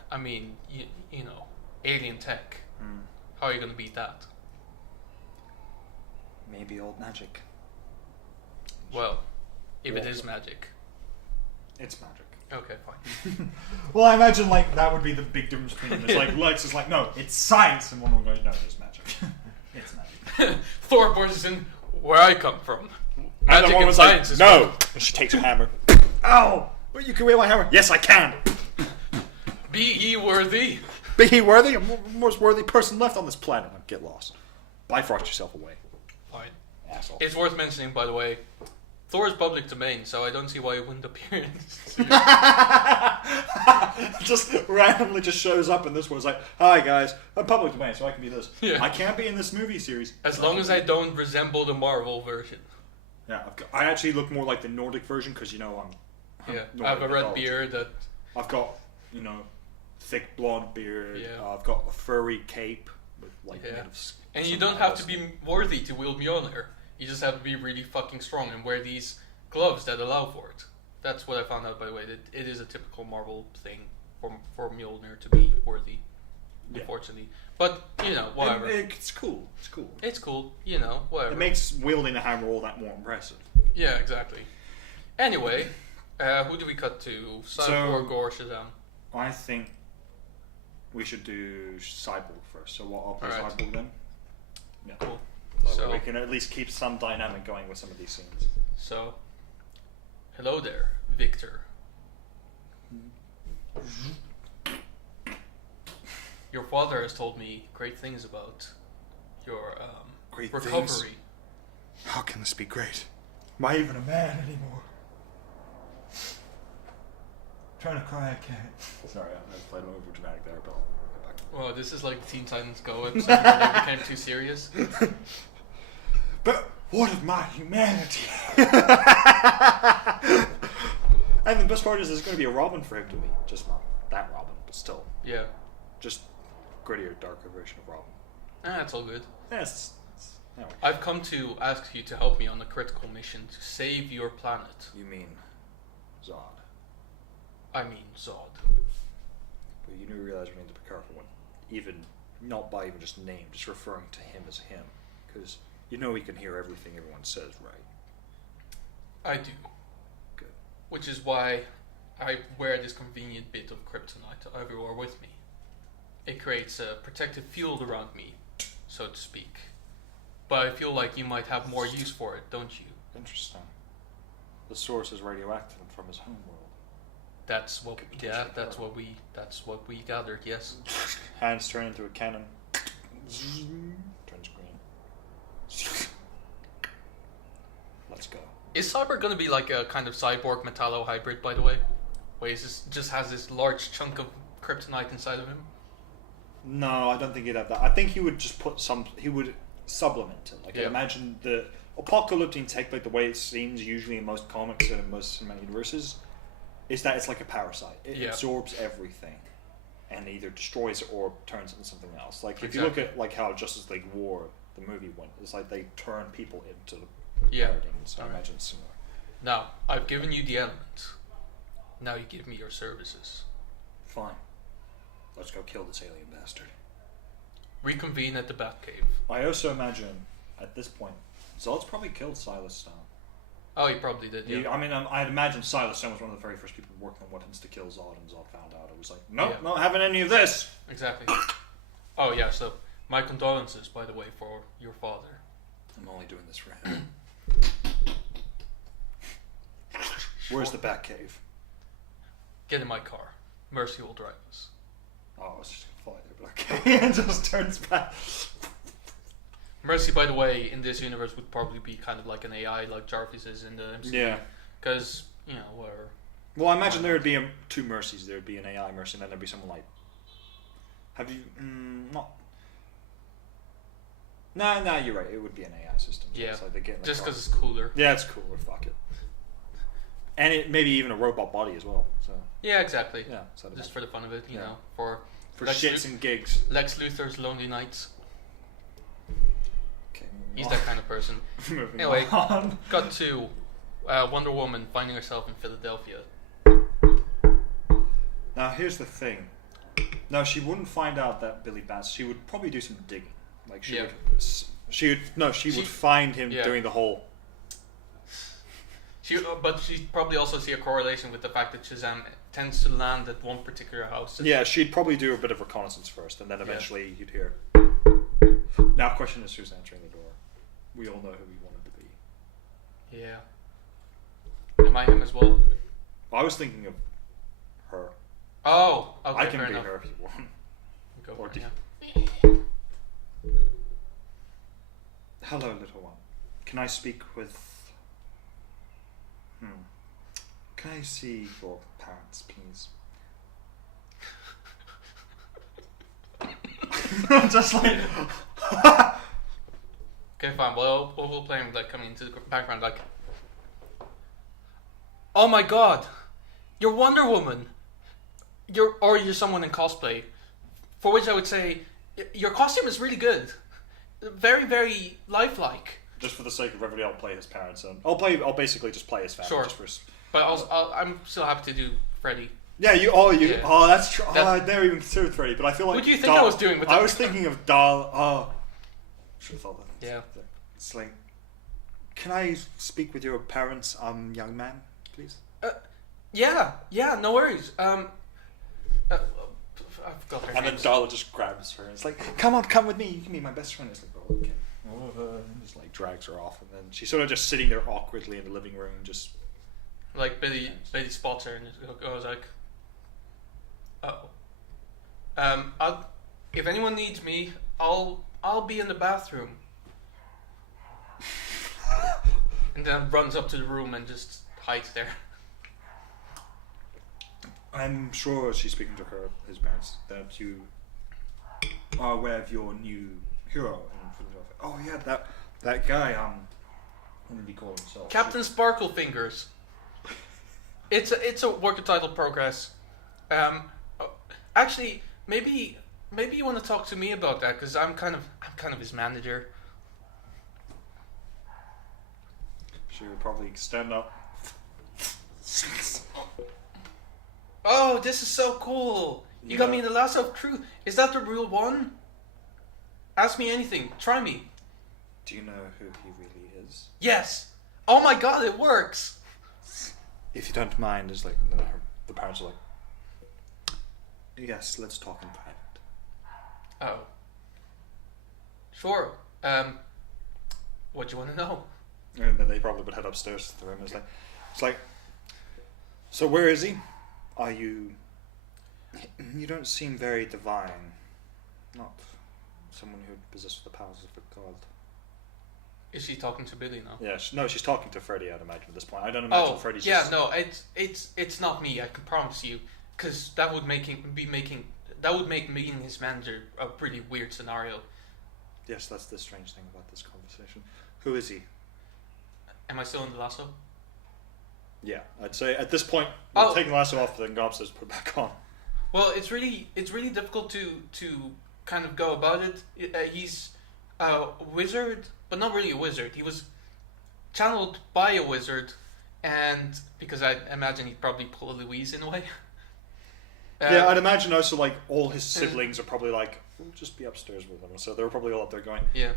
I mean, you know, alien tech. Hmm. How are you going to beat that? Maybe old magic. Well, if it Yeah. is magic. It's magic. Okay, fine. Well, I imagine like that would be the big difference between them. It's like Lex is like, no, it's science, and one will go, no, it's magic. It's magic. Thor bursts in where I come from. And Magic the one and was science like, is no. And she takes her hammer. Ow! But you can wield my hammer. Yes, I can. Be ye worthy. Be he worthy? I'm the most worthy person left on this planet. Get lost. Bifrost yourself away, Fine. asshole. It's worth mentioning, by the way, Thor is public domain, so I don't see why he wouldn't appear in this. Just randomly just shows up in this one. It's like, hi guys, I'm public domain, so I can be this. Yeah. I can't be in this movie series. As long as I don't resemble the Marvel version. Yeah, I actually look more like the Nordic version because I'm Yeah, Nordic I have a red mythology. beard that... I've got thick blonde beard. Yeah. I've got a furry cape with made of And you some don't have to animals. be worthy to wield Mjolnir. You just have to be really fucking strong and wear these gloves that allow for it. That's what I found out, by the way. That it is a typical Marvel thing for Mjolnir to be worthy, unfortunately. But, whatever. It's cool. It's cool. It's cool, whatever. It makes wielding a hammer all that more impressive. Yeah, exactly. Anyway, who do we cut to? Cyborg or Shazam? I think we should do Cyborg first. So I'll play Alright. Cyborg then. Yeah. Cool. So So, we can at least keep some dynamic going with some of these scenes. so, hello there, Victor. Your father has told me great things about your Great recovery. things? How can this be great? Am I even a man anymore? Trying to cry, I can't. Sorry, I played over dramatic there, but I'll get back. Well, this is like the Teen Titans Go episode where they became too serious. But what of my humanity? And the best part is there's going to be a Robin for him to meet. Just not that Robin, but still. Yeah. Just grittier, darker version of Robin. That's all good. Yes. Anyway. I've come to ask you to help me on a critical mission to save your planet. You mean Zod. I mean Zod. But you do realize we need to be careful when, even, not by even just name, just referring to him as him. Because he can hear everything everyone says, right? I do. Good. Which is why I wear this convenient bit of kryptonite everywhere with me. It creates a protective field around me, so to speak. But I feel like you might have more use for it, don't you? Interesting. The source is radioactive from his home world. That's what we gathered, yes. Hands turn into a cannon. Turns green. Let's go. Is Cyber gonna be like a kind of cyborg metallo hybrid, by the way? Where he just has this large chunk of kryptonite inside of him? No, I don't think he'd have that. I think he would just he would supplement it. Like, Yeah. imagine the apocalyptic tech, like the way it seems usually in most comics and in most cinematic universes, is that it's like a parasite. It absorbs everything and either destroys it or turns it into something else. Like, if you look at like how Justice League War, the movie went, it's like they turn people into the paradigms. So I imagine it's similar. Now, I've given you the elements. Now you give me your services. Fine. Let's go kill this alien bastard. Reconvene at the Batcave. I also imagine, at this point, Zod's probably killed Silas Stone. Oh, he probably did, yeah. I'd imagine Silas Stone was one of the very first people working on weapons to kill Zod, and Zod found out. It was like, nope, Yeah. not having any of this. Exactly. Oh, yeah, so my condolences, by the way, for your father. I'm only doing this for him. Where's the Batcave? Get in my car. Mercy will drive us. Oh, I was just gonna fly there, but okay. And just turns back. Mercy, by the way, in this universe would probably be kind of like an AI, like Jarvis is in the MCU. Yeah. Because, whatever. Well, I imagine there would be two Mercies. There would be an AI Mercy, and then there'd be someone like. Have you not? Nah, you're right. It would be an AI system. So Yeah. it's like they get in the Just car. because it's cooler. Yeah, it's cooler. Fuck it. And it maybe even a robot body as well. So Yeah, exactly. yeah, so I'd Just imagine. for the fun of it, you Yeah. know. For for shits and gigs. Lex Luthor's Lonely Nights. Okay, He's that kind of person. Moving Anyway, on. got to Wonder Woman finding herself in Philadelphia. Now here's the thing. No, she wouldn't find out that Billy Bats. She would probably do some digging. Like she Yeah. would. She would find him Yeah. doing the whole. But she'd probably also see a correlation with the fact that Shazam tends to land at one particular house. Yeah, she'd probably do a bit of reconnaissance first, and then eventually you'd hear. Now, question is who's answering the door. We all know who we wanted to be. Yeah. Am I him as well? I was thinking of her. Oh, okay, I can fair be enough. her if you want. Go Or for it, do- yeah. Hello, little one. Can I speak with Can I see your parents, please? I'm just like... Okay, fine. Well, we'll play him like coming into the background, like, oh my god, you're Wonder Woman. You're someone in cosplay, for which I would say your costume is really good, very very lifelike. Just for the sake of everybody, I'll play his parents, and I'll basically just play his family. Sure. Just for But I'm still happy to do Freddy. Yeah, Yeah. Oh, that's true. I never even considered Freddy, but I feel like. What do you think I was doing with that? I was thinking of Dal. Oh, should have thought that. Yeah. It's like, can I speak with your parents, young man, please? Yeah, no worries. I forgot her And then names. Darla just grabs her and it's like, come on, come with me. You can be my best friend. It's like, oh, okay. And just like drags her off, and then she's sort of just sitting there awkwardly in the living room, just. Like Billy spots her and goes like, "Oh, if anyone needs me, I'll be in the bathroom." And then runs up to the room and just hides there. I'm sure she's speaking to his parents, that you are aware of your new hero. Oh yeah, that guy. What did he call himself? Captain Sparkle Fingers. It's a work of title progress. Actually, maybe you want to talk to me about that, because I'm kind of his manager. She would probably stand up. Oh, this is so cool! You got me in the lasso of truth. Is that the real one? Ask me anything. Try me. Do you know who he really is? Yes. Oh my god, it works. If you don't mind, is like the parents are like, yes, let's talk in private. Oh. Sure. What do you want to know? And then they probably would head upstairs to the room. It's like, so where is he? Are you? You don't seem very divine. Not someone who possesses the powers of a god. Is she talking to Billy now? Yeah, no, she's talking to Freddy. I'd imagine at this point. I don't imagine Freddy's. Yeah, just... no, it's not me. I can promise you, because that would make meeting his manager a pretty weird scenario. Yes, that's the strange thing about this conversation. Who is he? Am I still in the lasso? Yeah, I'd say at this point, we're taking the lasso off, then go upstairs, put it back on. Well, it's really difficult to kind of go about it. He's a wizard, but not really a wizard. He was channeled by a wizard, and because I imagine he'd probably pull a Louise in a way. Yeah, I'd imagine also like all his siblings are probably like, we'll just be upstairs with them. So they're probably all up there going. Yeah.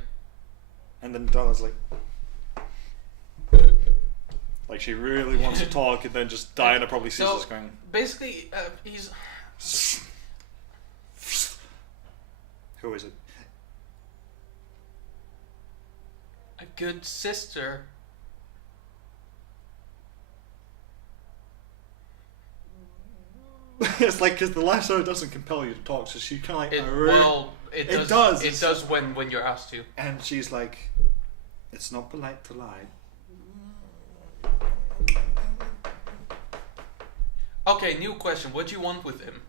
And then Donna's like she really wants to talk, and then just Diana probably sees this going. Basically, he's. Who is it? A good sister. It's like, because the lasso doesn't compel you to talk, so she kind of like. It does. It does when you're asked to. And she's like, it's not polite to lie. Okay, new question. What do you want with him?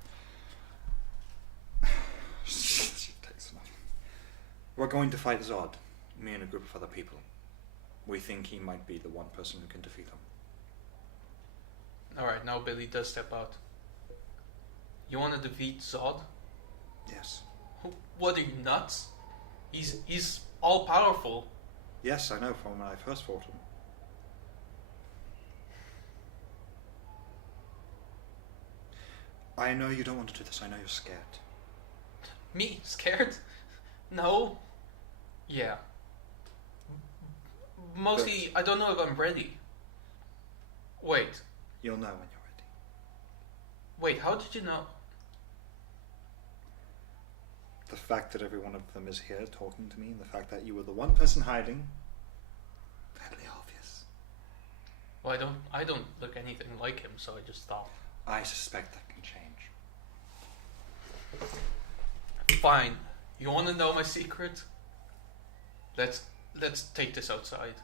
She takes enough. We're going to fight Zod, me and a group of other people. We think he might be the one person who can defeat him. Alright, now Billy does step out. You want to defeat Zod? Yes. What, are you nuts? He's all powerful. Yes, I know from when I first fought him. I know you don't want to do this. I know you're scared. Me? Scared? No. Yeah. Mostly, I don't know if I'm ready. Wait. You'll know when you're ready. Wait, how did you know? The fact that every one of them is here talking to me, and the fact that you were the one person hiding, fairly obvious. Well, I don't look anything like him, so I just thought. I suspect that can change. Fine. You want to know my secret? Let's take this outside.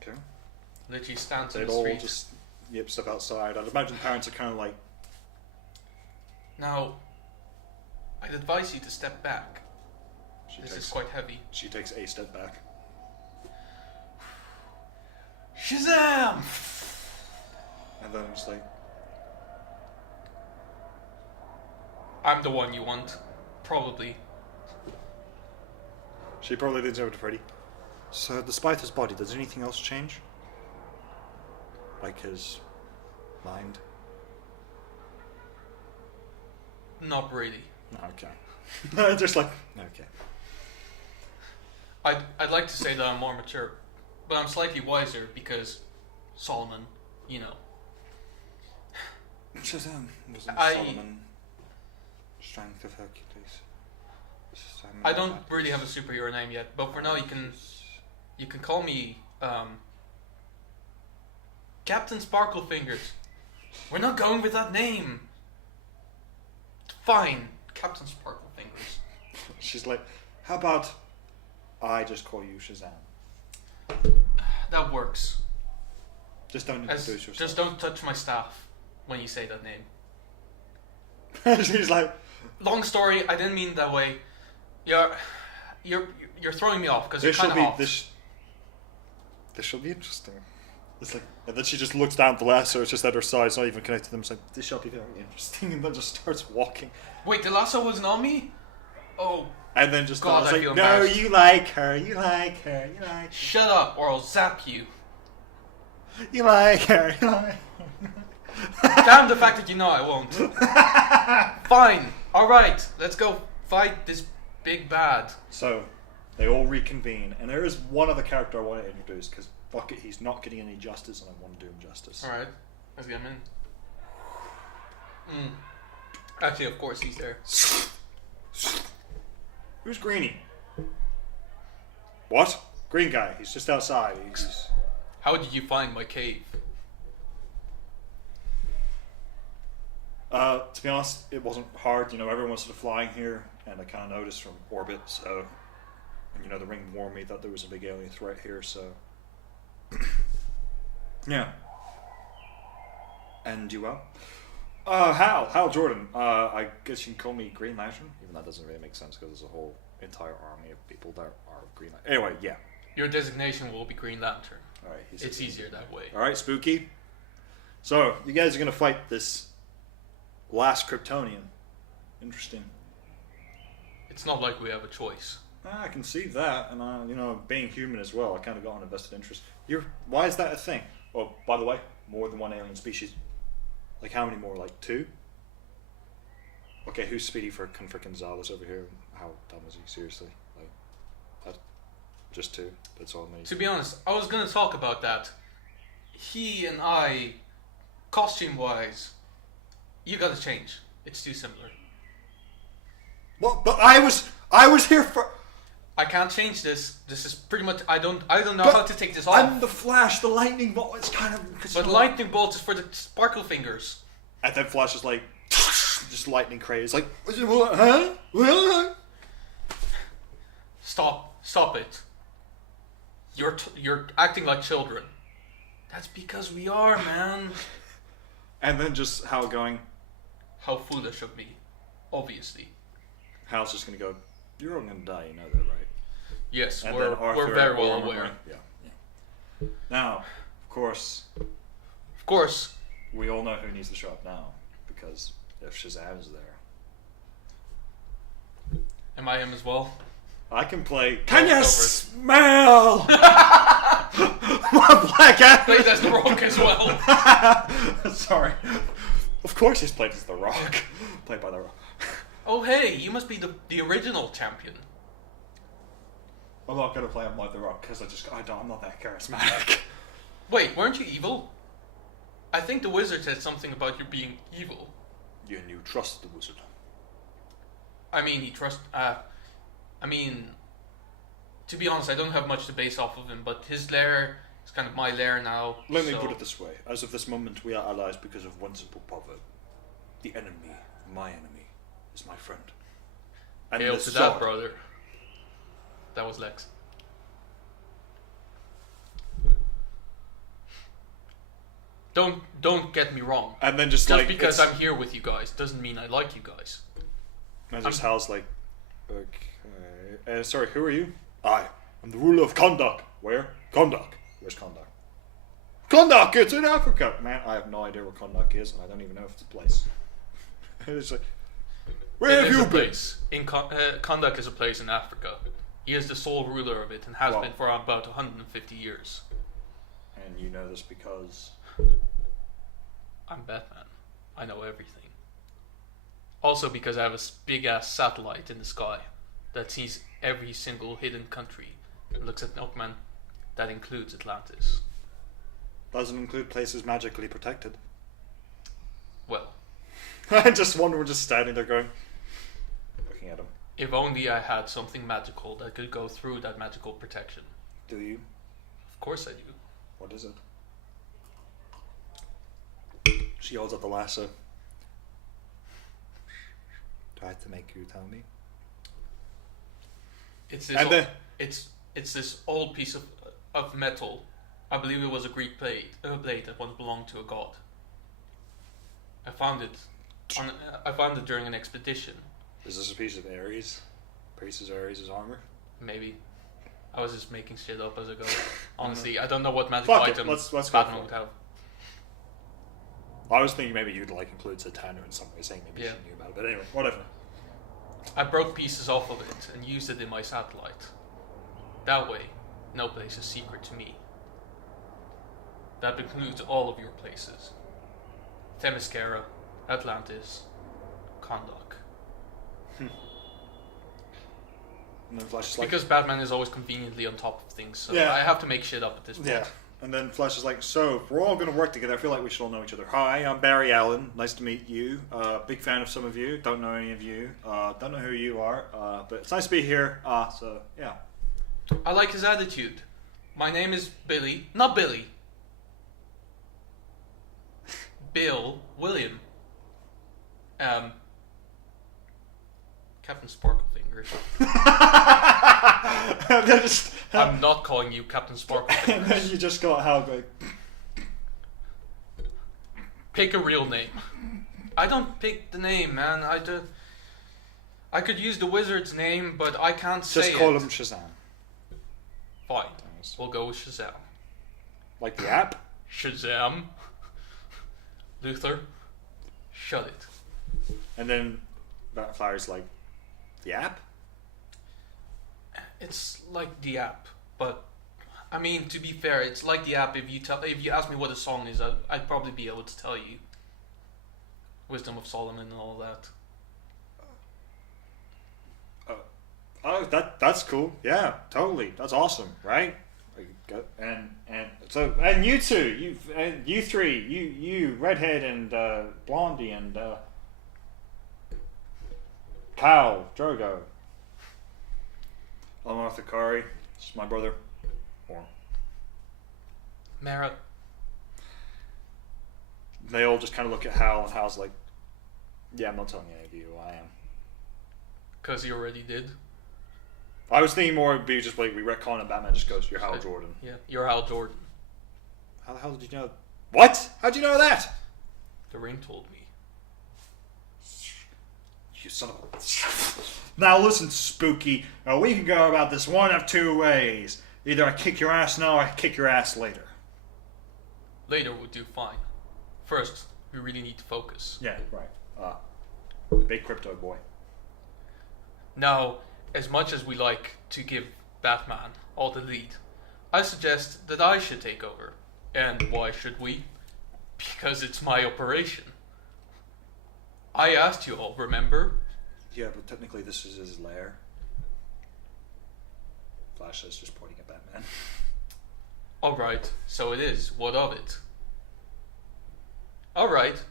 Okay. Literally stands in they'd the all street. just step outside. I'd imagine parents are kind of like, Now, I'd advise you to step back. she This takes, is quite heavy. she takes a step back. Shazam! And then I'm just like, I'm the one you want. Probably. she probably leans over to Freddy. So, despite his body, does anything else change? Like his mind? Not really. Okay. Just like, okay. I'd like to say that I'm more mature, but I'm slightly wiser because Solomon, you know. Shazam wasn't I- Solomon. Strength of Hercules. I don't really have a superhero name yet, but for now you can call me Captain Sparklefingers. We're not going with that name. Fine, Captain Sparklefingers. She's like, how about I just call you Shazam? That works. Just don't introduce yourself. Just don't touch my staff when you say that name. She's like, Long story, I didn't mean it that way. You're throwing me off because you're this kind shall of be hot. this shall be interesting. It's like, and then she just looks down at the lasso. It's just at her side. It's not even connected to them. It's like, this shall be very interesting, and then just starts walking. Wait, the lasso wasn't on me? Oh, And then just God, it's I like, feel no, embarrassed. you like her, you like her, you like her, shut up or I'll zap you. you like her, you like her. Damn the fact that you know I won't. Fine. Alright, let's go fight this big bad. So, they all reconvene, and there is one other character I want to introduce, because fuck it, he's not getting any justice, and I want to do him justice. Alright, let's get him in. Actually, of course he's there. Who's Greenie? What? Green guy, he's just outside. He's... How did you find my cave? To be honest, it wasn't hard. You know, everyone's sort of flying here, and I kind of noticed from orbit, so... And, you know, the ring warned me that there was a big alien threat here, so... Yeah. And you well? Hal Jordan. I guess you can call me Green Lantern, even though that doesn't really make sense, because there's a whole entire army of people that are Green Lantern. Anyway, yeah. Your designation will be Green Lantern. Alright, It's easier that way. Alright, spooky. So, you guys are gonna fight this last Kryptonian. Interesting. It's not like we have a choice. I can see that, and you know, being human as well, I kind of got an invested interest. Why is that a thing? Oh, by the way, more than one alien species. Like how many more? Like 2? Okay, who's Speedy for Gonzalez over here? How dumb is he? Seriously, like that? Just 2. That's all I need. To be honest, I was gonna talk about that. He and I, costume-wise, you gotta change. It's too similar. Well, but I was here for. I can't change this. This is pretty much. I don't know But how to take this off. I'm the Flash, the lightning bolt. It's kind of. But lightning bolt is for the sparkle fingers. And then Flash is like, just lightning craze. Like, what? Huh? What? Stop it. You're acting like children. That's because we are, man. And then just Hal going. How foolish of me. Obviously. Hal's just gonna go. You're all gonna die. You know that, right? Yes, And we're then Arthur very well Orm- aware. Yeah. Now, of course, Of course. we all know who needs to show up now, because if Shazam is there, Am I him as well? I can play. Can you smell my black Played Adam? as the Rock as well. Sorry. Of course, he's played as the Rock. Played by the Rock. Oh hey, you must be the original champion. I'm not gonna play him like the Rock because I'm not that charismatic. Wait, weren't you evil? I think the wizard said something about you being evil. You trust the wizard. I mean, to be honest, I don't have much to base off of him, but his lair is kind of my lair now. Let me so- put it this way. As of this moment, we are allies because of one simple proverb. The enemy, my enemy, is my friend. And Hail the to sword- that, brother. That was Lex. Don't get me wrong. And then just because I'm here with you guys doesn't mean I like you guys. And just Hal's like, okay. Sorry, who are you? I'm the ruler of Kondak. Where? Kondak. Where's Kondak? Kondak, it's in Africa. Man, I have no idea where Kondak is, and I don't even know if it's a place. It's like, where have you been? Place. Kondak is a place in Africa. He is the sole ruler of it and has been for about 150 years. And you know this because... I'm Batman. I know everything. Also because I have a big ass satellite in the sky that sees every single hidden country and looks at Milkman. That includes Atlantis. Doesn't include places magically protected. Well, I just wonder, we're just standing there going, looking at him. If only I had something magical that could go through that magical protection. Do you? Of course I do. What is it? She holds up the lasso. Do I have to make you tell me? It's this. It's this old piece of metal. I believe it was a Greek blade that once belonged to a god. I found it during an expedition. Is this a piece of Ares? Pieces of Ares' armor? Maybe. I was just making shit up as I go. Honestly, I don't know what magic Fuck it, item let's Batman would have. I was thinking maybe you'd include Satana in some way, saying maybe she knew about it. But anyway, whatever. I broke pieces off of it and used it in my satellite. That way, no place is secret to me. That includes all of your places. Themyscira, Atlantis, Kondak. And then Flash is because Batman is always conveniently on top of things, so Yeah. I have to make shit up at this point. Yeah. And then Flash is like, so, we're all going to work together. I feel like we should all know each other. Hi, I'm Barry Allen. Nice to meet you. Big fan of some of you. Don't know any of you. Don't know who you are. But it's nice to be here. So, yeah. I like his attitude. My name is Billy. Not Billy. Bill William. Captain Sparklefingers. I'm not calling you Captain Sparklefingers. And then you just got Hal going. Pick a real name. I don't pick the name, man. I could use the wizard's name, but I can't say it. Just call him Shazam. Fine. We'll go with Shazam. Like the app? Shazam. Luther, shut it. And then Batflyer's like, the app? It's like the app, but I mean, to be fair, it's like the app. If you ask me what a song is, I'd probably be able to tell you. Wisdom of Solomon and all that. That's cool. Yeah, totally. That's awesome, right? And you two, you three, you redhead and Blondie and Kyle Drogo. I'm Arthur Curry. This is my brother. Mara. They all just kind of look at Hal, and Hal's like, "Yeah, I'm not telling any of you who I am." Because he already did. I was thinking more it'd be just like we retcon and Batman just goes, "You're Hal Jordan." Yeah, you're Hal Jordan. How the hell did you know? What? How'd you know that? The ring told me. You son of a... Now listen, Spooky. We can go about this one of two ways. Either I kick your ass now or I kick your ass later. Later would do fine. First, we really need to focus. Yeah, right. Big crypto boy. Now, as much as we like to give Batman all the lead, I suggest that I should take over. And why should we? Because it's my operation. I asked you all, remember? Yeah, but technically this is his lair. Flash is just pointing at Batman. Alright, so it is. What of it? Alright,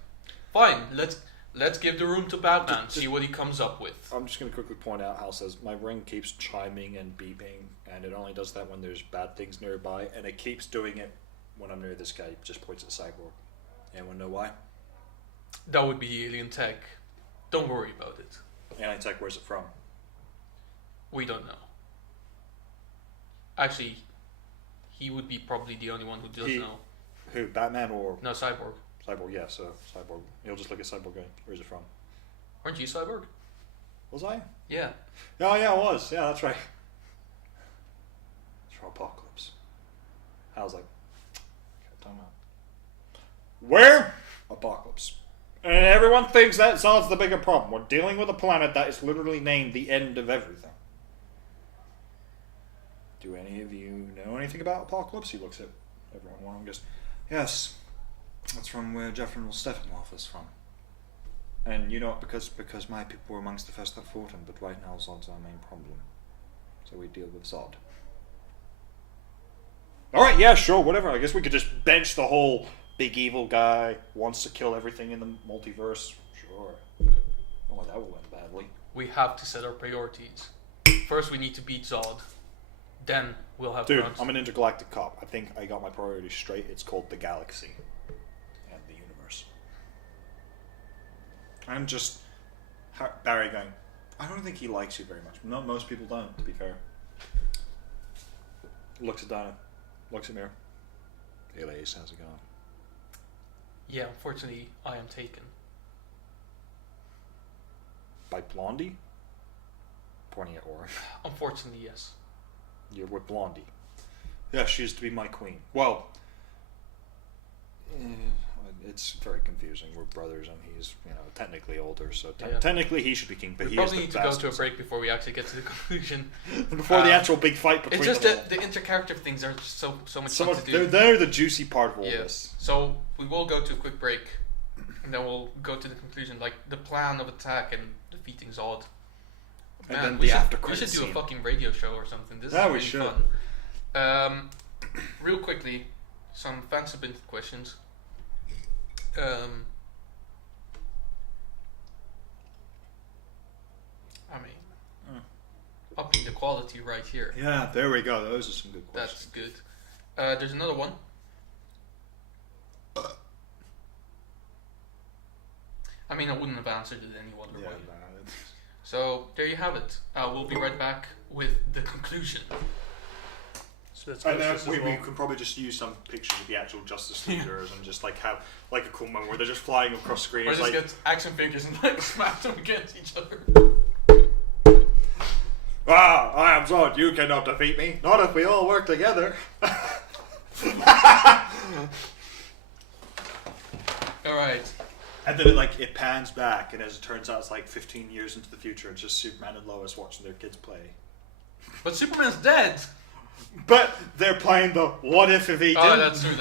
fine. Let's give the room to Batman, see what he comes up with. I'm just going to quickly point out, Hal says, my ring keeps chiming and beeping, and it only does that when there's bad things nearby, and it keeps doing it when I'm near this guy. He just points at Cyborg. Anyone know why? That would be alien tech. Don't worry about it. Alien tech, where's it from? We don't know. Actually, he would be probably the only one who does know. Who? Batman or No, Cyborg. Cyborg? Yeah, so Cyborg. You'll just look at Cyborg going, where's it from? Weren't you Cyborg? Was I? Yeah. Oh, yeah, I was. Yeah, that's right. It's from Apocalypse. I was like, time out. Where? Apocalypse. And everyone thinks that solves the bigger problem. We're dealing with a planet that is literally named the end of everything. Do any of you know anything about Apocalypse? He looks at everyone. One of them goes, yes, that's from where Jeffrey Steppenwolf is from. And you know what, because my people were amongst the first that fought him, but right now Zod's our main problem. So we deal with Zod. Alright, yeah, sure, whatever. I guess we could just bench the whole big evil guy, wants to kill everything in the multiverse. Sure. Oh, that will end badly. We have to set our priorities. First, we need to beat Zod. Then we'll have Dude, drugs. I'm an intergalactic cop. I think I got my priorities straight. It's called the galaxy. And the universe. I'm just... Barry going, I don't think he likes you very much. No, most people don't, to be fair. Looks at Donna. Looks at Mira. Hey, ladies, how's it going? Yeah, unfortunately, I am taken. By Blondie? Pointing at Aura. Unfortunately, yes. You're with Blondie. Yeah, she's to be my queen. Well, it's very confusing. We're brothers, and he's, technically older, so technically he should be king. But we he probably is need the to go best to a break before we actually get to the conclusion. Before the actual big fight between it's just them all. that the inter-character things are just so much fun to do. They're the juicy part of all this. So we will go to a quick break, and then we'll go to the conclusion, like the plan of attack and defeating Zod. And Man, then we the should, after we credits should do a scene. fucking radio show or something. This Yeah, is we really should. fun. Real quickly, some fan submitted questions. Upping the quality right here. Yeah, there we go. Those are some good questions. That's good. There's another one. I mean, I wouldn't have answered it any other way. So there you have it. We'll be right back with the conclusion. So let's And post this we as well. could probably just use some pictures of the actual Justice Leaguers and just have like a cool moment where they're just flying across screen. Or It's just like, get action figures and like smash them against each other. I am Zod. You cannot defeat me. Not if we all work together. Alright. And then it pans back, and as it turns out, it's like 15 years into the future. It's just Superman and Lois watching their kids play. But Superman's dead! But they're playing the what if he didn't. Oh, that's true.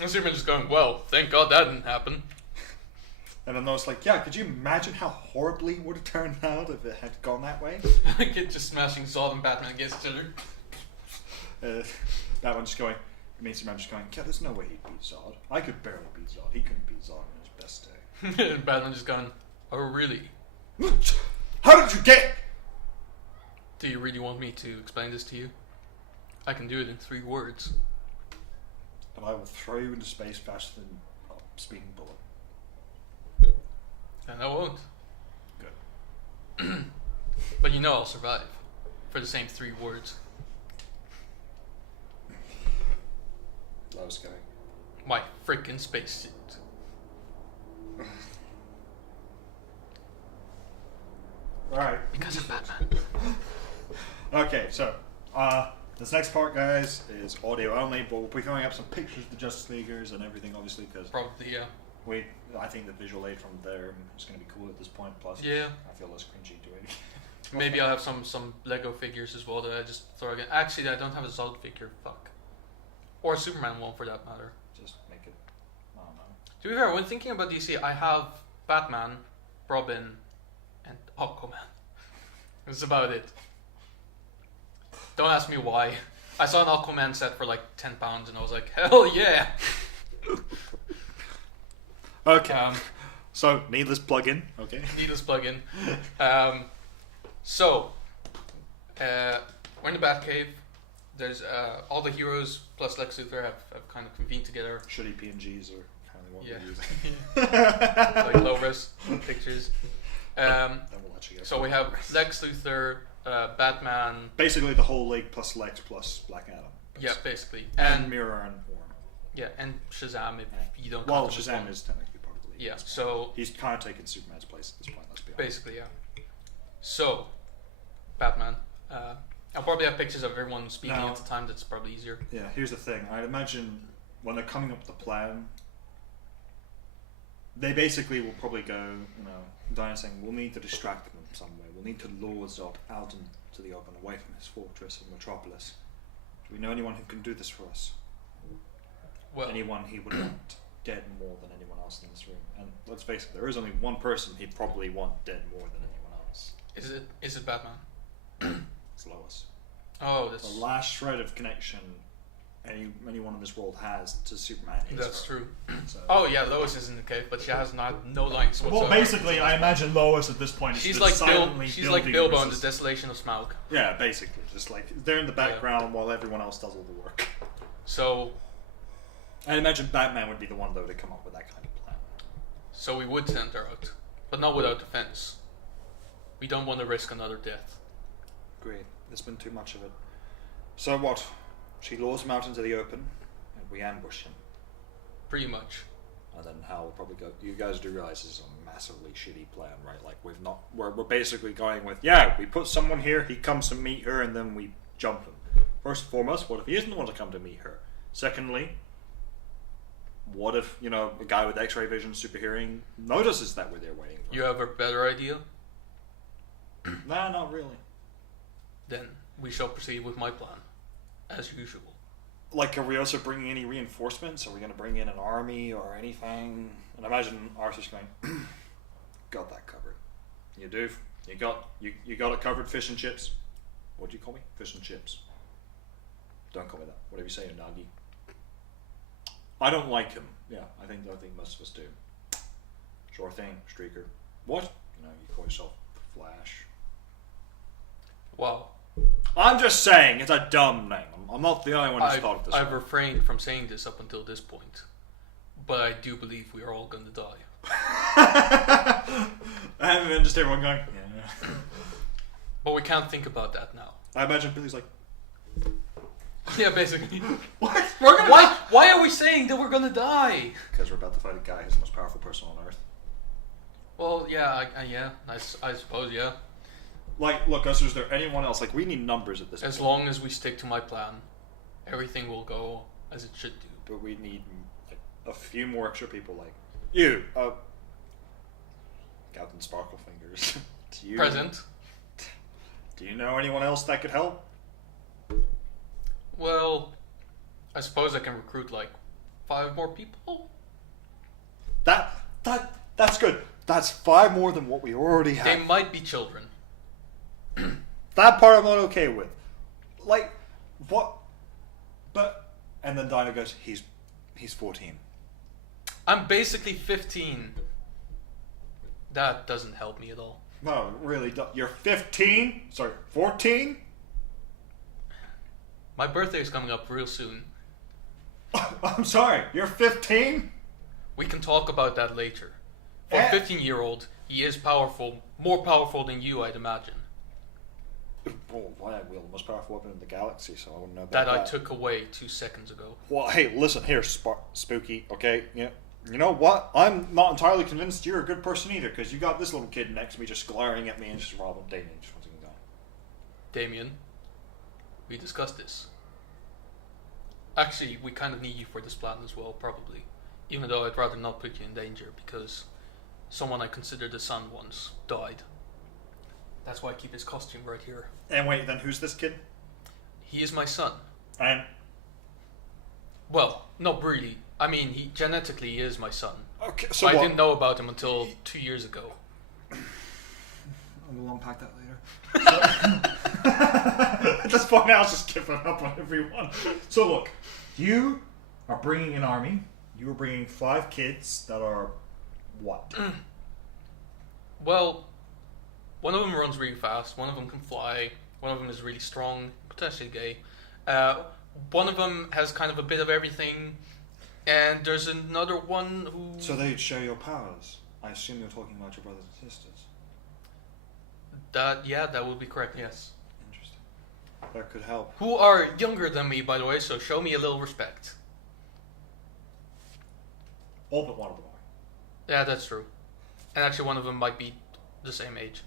And Superman's just going, well, thank God that didn't happen. And then Lois like, yeah, could you imagine how horribly it would have turned out if it had gone that way? Kid just smashing Zod and Batman against each other. That one just going, it means Superman just going, yeah, there's no way he'd beat Zod. I could barely beat Zod. He couldn't beat Zod on his best day. And Batman just going, oh really? How did you get? Do you really want me to explain this to you? I can do it in 3 words. And I will throw you into space faster than a speeding bullet. And I won't. Good. But you know I'll survive. For the same 3 words. Lois going, My freaking spacesuit. alright. Because of Batman. Okay, so, this next part, guys, is audio only, but we'll be throwing up some pictures of the Justice Leaguers and everything, obviously, because Probably, yeah. I think the visual aid from there is going to be cool at this point, plus Yeah. I feel less cringy doing it. Maybe I'll have some Lego figures as well that I just throw again. Actually, I don't have a Zod figure. Fuck. Or a Superman one for that matter. Just make it, I don't know. To be fair, when thinking about DC, I have Batman, Robin, and Aquaman. That's about it. Don't ask me why. I saw an Aquaman set for like £10 and I was like, hell yeah! Okay. So, needless plug-in. Okay. Needless plug-in. So, we're in the Batcave. There's all the heroes plus Lex Luthor have kind of convened together. Shitty PNGs are apparently what Yeah. we're using. Like low-res pictures. Then we'll let you go. So we have Lex Luthor, Batman. Basically the whole league plus Lex plus Black Adam. Yeah, basically. And And Mirror and Warner. Yeah, and Shazam if you don't. Well, count him as Shazam one. is technically part of the league. Yeah, as well. so He's kind of taken Superman's place at this point. Let's be honest. basically, yeah. So, Batman. I'll probably have pictures of everyone speaking Now- at the time. That's probably easier. Yeah, here's the thing. I'd imagine when they're coming up with the plan, they basically will probably go, Diana saying, we'll need to distract him in some way. We'll need to lure Zod out into the open, away from his fortress in Metropolis. Do we know anyone who can do this for us? Well, Anyone he would want dead more than anyone else in this room. And let's face it, there is only one person he'd probably want dead more than anyone else. is it Batman? It's Lois. Oh, that's The last shred of connection anyone in this world has to Superman is that's her. true. So. Oh yeah, Lois is in the cave, but she has no lines whatsoever. Well, basically, I imagine Lois at this point is she's just like silently She's like building Bilbo in the resistance. Desolation of Smaug. Yeah, basically, just like they're in the background while everyone else does all the work. So I imagine Batman would be the one though to come up with that kind of plan. So we would send her out, but not without defense. We don't want to risk another death. Great, there's been too much of it. So what? She lures him out into the open, and we ambush him. Pretty much. And then Hal will probably go. You guys do realize this is a massively shitty plan, right? Like we're basically going with we put someone here, he comes to meet her, and then we jump him. First and foremost, what if he isn't the one to come to meet her? Secondly, what if a guy with X-ray vision, super hearing, notices that we're there waiting for You him? have a better idea? Nah, not really. Then we shall proceed with my plan, as usual. Like, are we also bringing any reinforcements? Are we going to bring in an army or anything? And imagine Arthur's going, got that covered. You do. You got it covered, fish and chips. What do you call me? Fish and chips. Don't call me that. Whatever you say, Unagi. I don't like him. Yeah, I think most of us do. Sure thing, Streaker. What? You call yourself Flash. Wow. I'm just saying, it's a dumb name. I'm not the only one who's thought of this. I've refrained from saying this up until this point, but I do believe we are all going to die. And then just everyone going, yeah. But we can't think about that now. I imagine Billy's like, Yeah, basically. what? We're gonna Why are we saying that we're gonna die? Because we're about to fight a guy who's the most powerful person on Earth. Well, yeah, I suppose, yeah. Like, look, us, is there anyone else? Like, we need numbers at this point. As long as we stick to my plan, everything will go as it should do. But we need like, a few more extra people, like you, Captain Sparklefingers. Present. Do you know anyone else that could help? Well, I suppose I can recruit like 5 more people. That's good. That's 5 more than what we already have. They might be children. That part I'm not okay with. Like, what? But and then Dinah goes, he's 14. I'm basically 15. That doesn't help me at all. No, it really. You're 15. Sorry, 14. My birthday is coming up real soon. I'm sorry. You're 15. We can talk about that later. For a 15-year-old, he is powerful, more powerful than you, I'd imagine. Well, I wield the most powerful weapon in the galaxy, so I wouldn't know about That that. I took away 2 seconds ago. Well, hey, listen here, Spooky. Okay, you know what? I'm not entirely convinced you're a good person either, because you got this little kid next to me just glaring at me and just Damien just wants to go. Damien, we discussed this. Actually, we kind of need you for this plan as well, probably. Even though I'd rather not put you in danger, because someone I considered a son once died. That's why I keep his costume right here. And wait, then who's this kid? He is my son. And Well, not really. I mean, he genetically is my son. okay, so I what? didn't know about him until 2 years ago. We'll unpack that later. At this point now, I was just giving up on everyone. So look, you are bringing an army. You are bringing 5 kids that are what? Well, one of them runs really fast, one of them can fly, one of them is really strong, potentially gay. One of them has kind of a bit of everything, and there's another one who... So they'd share your powers. I assume you're talking about your brothers and sisters. That would be correct, yes. Interesting. That could help. Who are younger than me, by the way, so show me a little respect. All but one of them are. Yeah, that's true. And actually, one of them might be the same age.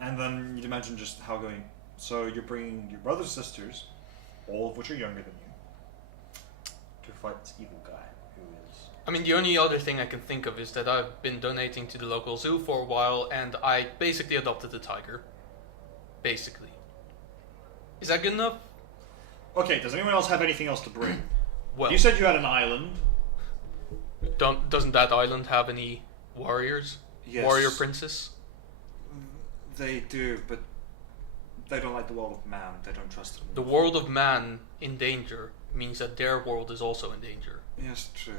And then you'd imagine just how going. So you're bringing your brothers and sisters, all of which are younger than you, to fight this evil guy who is. I mean, the only other thing I can think of is that I've been donating to the local zoo for a while, and I basically adopted a tiger. Basically. Is that good enough? Okay, does anyone else have anything else to bring? Well, You said you had an island. doesn't that island have any warriors? Yes. Warrior princess? They do, but they don't like the world of man. They don't trust them. The world of man in danger means that their world is also in danger. Yes, true.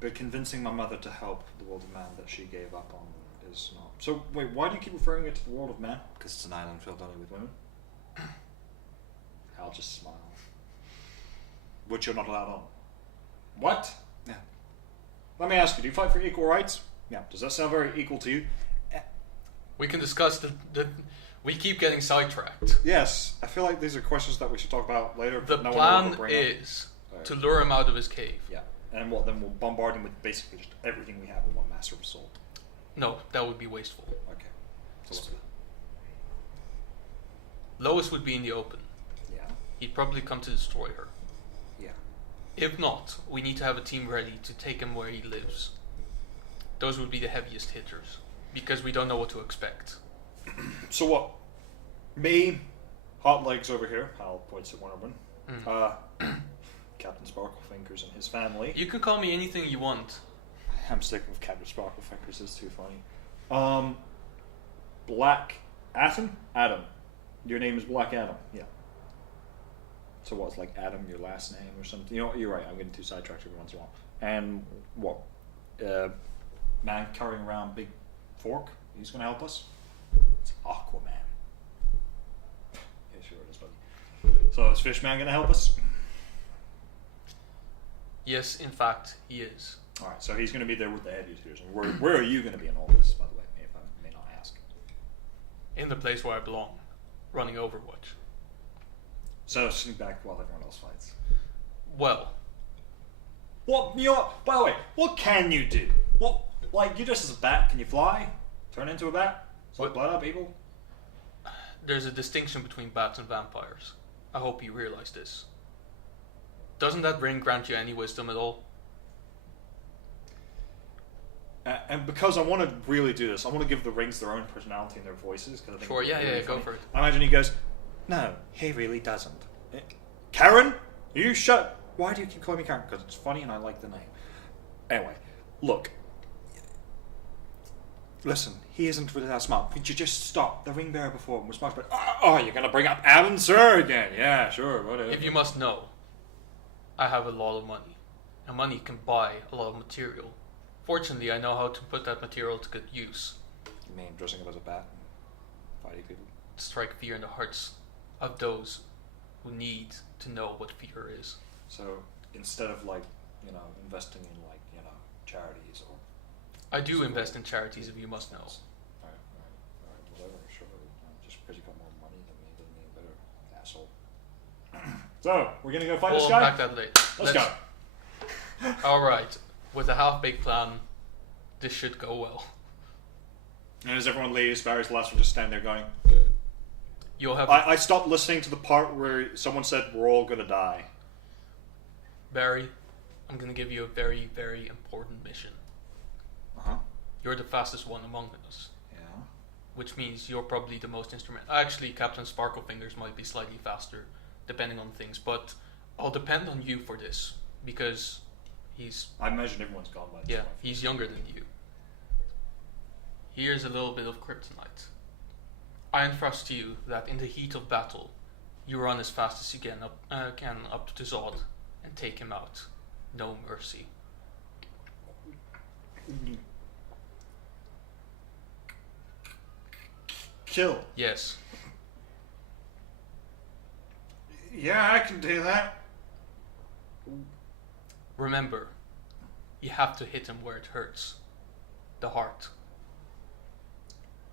But convincing my mother to help the world of man that she gave up on is not. So, wait, why do you keep referring it to the world of man? Because it's an island filled only with women? I'll just smile. Which you're not allowed on. What? Yeah. Let me ask you, do you fight for equal rights? Yeah. Does that sound very equal to you? We can discuss the we keep getting sidetracked. Yes. I feel like these are questions that we should talk about later. The but no one will plan ever bring up. is to lure him out of his cave. Yeah. And what, then we'll bombard him with basically just everything we have in one massive assault. No, that would be wasteful. Okay. So what's that? Lois would be in the open. Yeah. He'd probably come to destroy her. Yeah. If not, we need to have a team ready to take him where he lives. Those would be the heaviest hitters, because we don't know what to expect. So what? Me, Hot Legs over here. Hal points at one of them. Captain Sparklefingers and his family. You can call me anything you want. I'm sticking with Captain Sparklefingers. It's too funny. Black Adam. Adam. Your name is Black Adam. Yeah. So what's like Adam, your last name or something? You know what? You're right. I'm getting too sidetracked every once in a while. And what? Man carrying around big fork. He's going to help us. It's Aquaman. Yeah, sure it is, buddy. So is Fishman going to help us? Yes, in fact, he is. All right. So he's going to be there with the heavy hitters. And where are you going to be in all this, by the way? If I may not ask. In the place where I belong, running Overwatch. So sitting back while everyone else fights. Well, What? You know, by the way, what can you do? What? Like you just as a bat? Can you fly? Turn into a bat? Suck blood out of people? there's a distinction between bats and vampires. I hope you realize this. Doesn't that ring grant you any wisdom at all? And because I want to really do this, I want to give the rings their own personality and their voices. Cause I think Sure, it'd be yeah, really go funny. for it. I imagine he goes, "No, he really doesn't." Karen, you shut. Why do you keep calling me Karen? Because it's funny and I like the name. Anyway, look. Listen, he isn't really that smart. Would you just stop? The ring bearer before him was much better. Oh, you're gonna bring up Adam Sir again? Yeah, sure, whatever. If you must know, I have a lot of money. And money can buy a lot of material. Fortunately, I know how to put that material to good use. You mean dressing up as a bat and fighting people? Strike fear in the hearts of those who need to know what fear is. So instead of like, investing in like, charities or I do invest in charities, if you must know. Alright, whatever, sure. Just because you got more money than me doesn't mean better, asshole. So, we're gonna go fight this We'll guy? unpack that later. Let's go. Alright, with a half-baked plan, this should go well. And as everyone leaves, Barry's the last one just standing there going, You'll have I stopped listening to the part where someone said we're all gonna die. Barry, I'm gonna give you a very, very important mission. Uh-huh. You're the fastest one among us, Yeah. which means you're probably the most instrumental. Actually, Captain Sparklefingers might be slightly faster, depending on things, but I'll depend on you for this, because he's, I imagine everyone's gone by this yeah, point. he's younger than you. Here's a little bit of kryptonite. I entrust to you that in the heat of battle, you run as fast as you can up to Zod and take him out. No mercy. Kill. Yes. Yeah, I can do that. Remember, you have to hit him where it hurts. The heart.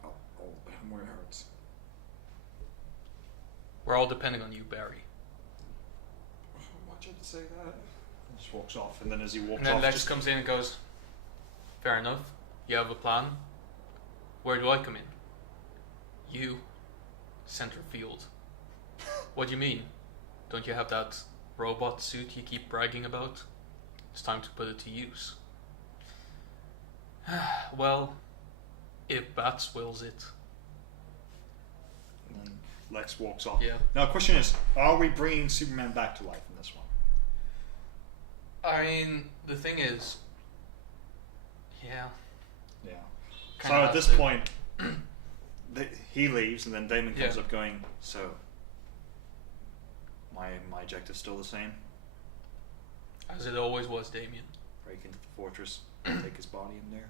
Oh, where it hurts. We're all depending on you, Barry. Why'd you have to say that? Just walks off, and then as he walks And then off, Lex just comes in and goes, fair enough, you have a plan. Where do I come in? You, center field. What do you mean? Don't you have that robot suit you keep bragging about? It's time to put it to use. Well, if Bats wills it. and then Lex walks off. Yeah. Now, the question is, are we bringing Superman back to life in this one? I mean, the thing is, yeah. Yeah. Kinda So at have this to. point, he leaves, and then Damon comes Yeah. up going, so, my objective's still the same? As it always was, Damien. Break into the fortress, take his body in there?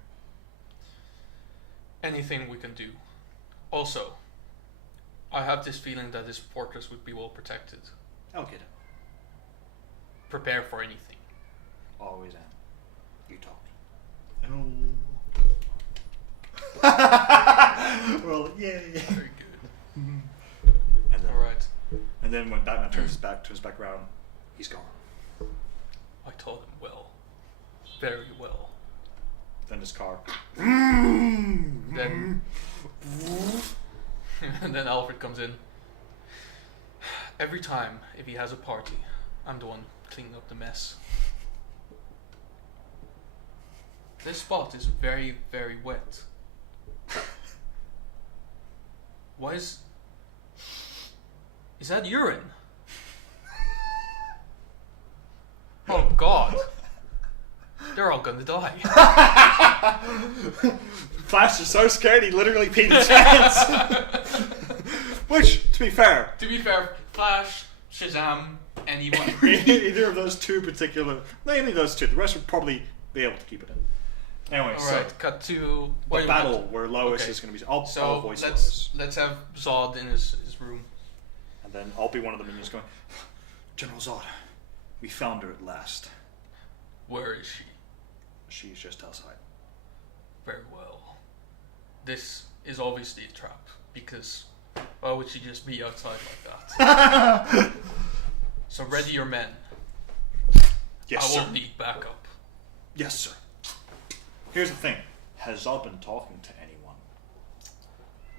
Anything we can do. Also, I have this feeling that this fortress would be well protected. I'll get it. Prepare for anything. Always am. You talked. Well, yay. Very good. And then, Alright. and then when Batman turns back around, he's gone. I taught him well. Very well. Then his car. Then and then Alfred comes in. Every time, if he has a party, I'm the one cleaning up the mess. This spot is very, very wet. Why is that urine? Oh God. They're all gonna die. Flash is so scared he literally peed his pants. Which, to be fair, To be fair, Flash, Shazam, anyone. either of those two particular, mainly those two, the rest would probably be able to keep it in. Anyway, Alright, cut to so where the you battle want- where Lois Okay. is going to be. I'll So voice let's Lois, have Zod in his room. and then I'll be one of the minions going, General Zod, we found her at last. Where is she? She's just outside. Very well. This is obviously a trap, because why would she just be outside like that? So ready your men. Yes, I sir. will need backup. Yes, sir. Here's the thing: has Zod been talking to anyone?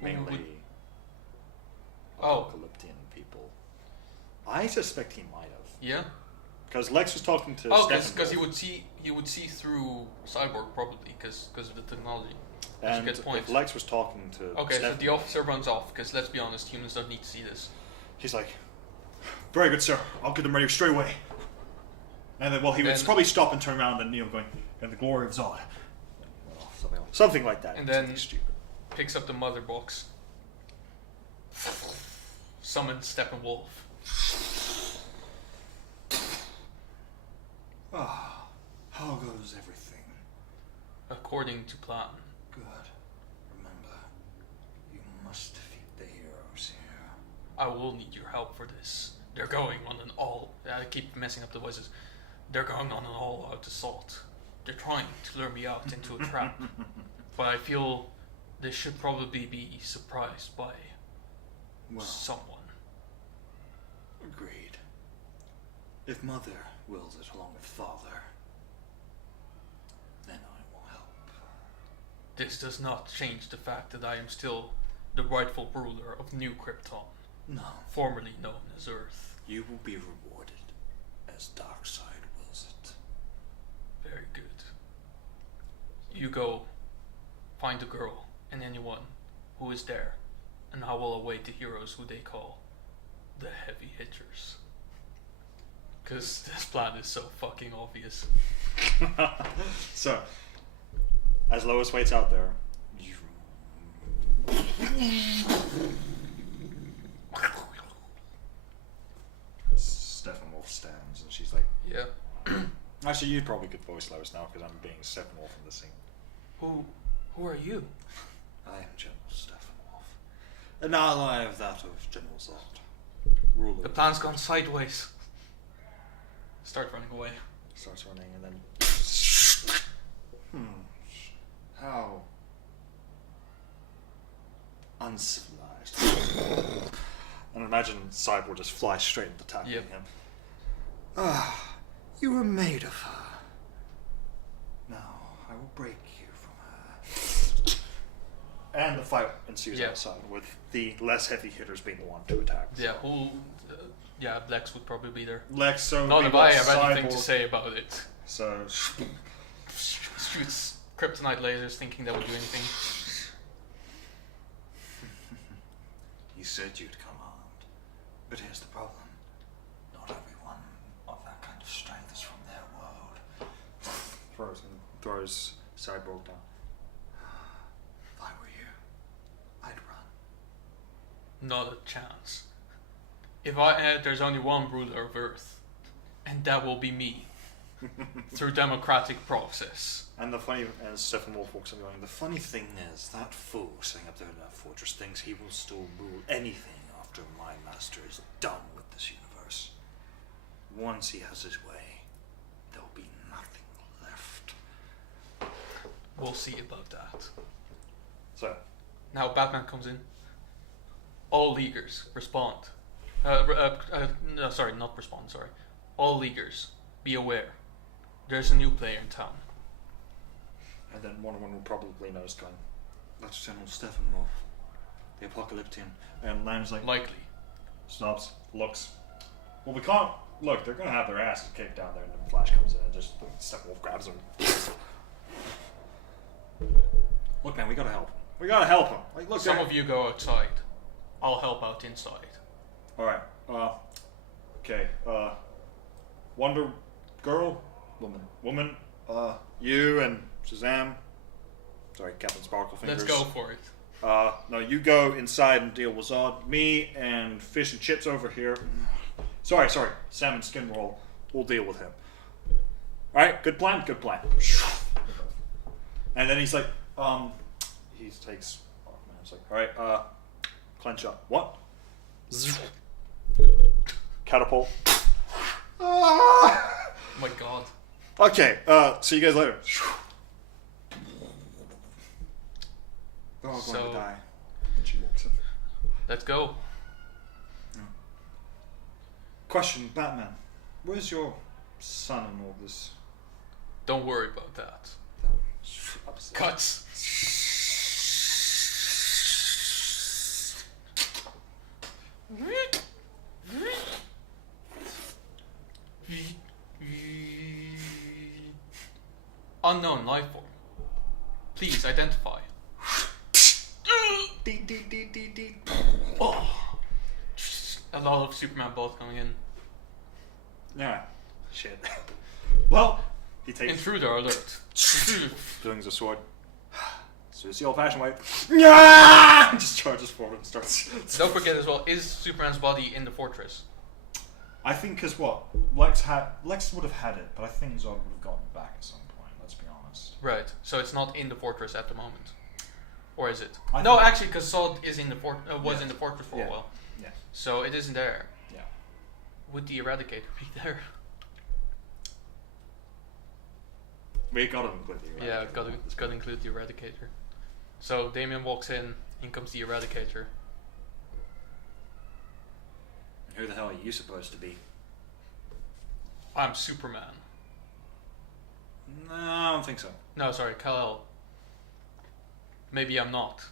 Mainly Oh. apocalyptian people. I suspect he might have, Yeah? because Lex was talking to. Oh, Steppenwolf, because he would see through Cyborg probably because of the technology. That's a and good point. if Lex was talking to. Okay, so the Steppenwolf, officer runs off because let's be honest, humans don't need to see this. He's like, "Very good, sir. I'll get them ready straight away." And then, well, he would Then- probably stop and turn around and going, "And the glory of Zod." Something like that. And then- Something stupid. Picks up the mother box. Summons Steppenwolf. Ah, how goes everything? According to plan. Good. Remember, you must defeat the heroes here. I will need your help for this. They're going on an all... I keep messing up the voices. They're going on an all-out assault. They're trying to lure me out into a trap. But I feel they should probably be surprised by Well, someone. agreed. If Mother wills it along with Father, then I will help. This does not change the fact that I am still the rightful ruler of New Krypton, No, formerly known as Earth. you will be rewarded as Darkseid wills it. Very good. You go find the girl and anyone who is there, and I will await the heroes who they call the heavy hitters. Because this plan is so fucking obvious. So, as Lois waits out there, Steppenwolf stands and she's like, Yeah. actually, you probably could voice Lois now because I'm being Steppenwolf in the scene. Who are you? I am General Steppenwolf, an ally of that of General Zod, ruler. The plan's gone sideways. Start running away. Starts running and then. How uncivilized. And imagine Cyborg just flies straight into attacking Yep. him. Ah, You were made of her. Now I will break you from her. And the fight ensues outside, with the less heavy hitters being the one to attack. Yeah, Lex would probably be there. Lex, so Not if I have anything to say about it. So Shoots kryptonite lasers thinking that would do anything. You said you'd come armed, but here's the problem. Not everyone of that kind of strength is from their world. Throws Cyborg down. If I were you, I'd run. Not a chance. There's only one ruler of Earth, and that will be me. Through democratic process. And Stephen Wolf walks up going, the funny thing is, that fool sitting up there in that fortress thinks he will still rule anything after my master is done with this universe. Once he has his way, there'll be nothing left. We'll see about that. So, now Batman comes in. All Leaguers, respond. No, sorry, not respond, sorry. All Leaguers, be aware. There's a new player in town. And then one will probably notice going, that's General Stephen Wolf, the Apocalyptian. And Lamb's like, likely. Stops, looks. Well, we can't. Look, they're gonna have their asses kicked down there, and then Flash comes in and just Steppenwolf grabs him. Look, man, we gotta help. We gotta help him. Like, look, Some of you go outside. I'll help out inside. All right. Okay. Wonder Girl, woman. You and Shazam. Sorry, Captain Sparkle Fingers. Let's go for it. No, you go inside and deal with Zod. Me and Fish and Chips over here. Sorry. Sam and Skin Roll. We'll deal with him. Alright, good plan. And then he's like, he takes, it's like, alright, clench up. What? Catapult. Oh my god. Okay, see you guys later. They're all going to die. And she walks in. Let's go. Question, Batman. Where's your son in all this? Don't worry about that. Cuts. Unknown life form. Please identify. Oh. A lot of Superman bolts coming in. Yeah. Shit. Well, he takes. Intruder alert. Swings a sword. So it's the old-fashioned way. Yeah! Just charges forward and starts. Don't forget as well, is Superman's body in the fortress? I think because what Lex would have had it, but I think Zod would have gotten it back at some point. Let's be honest. Right. So it's not in the fortress at the moment, or is it? I No, think- actually, because Zod is in the was in the fortress for a while. Yeah. So it isn't there. Yeah. Would the Eradicator be there? We gotta include the Eradicator. Yeah, got to include the Eradicator. So Damian walks in comes the Eradicator. Who the hell are you supposed to be? I'm Superman. No, I don't think so. No, sorry, Kal-El. Maybe I'm not,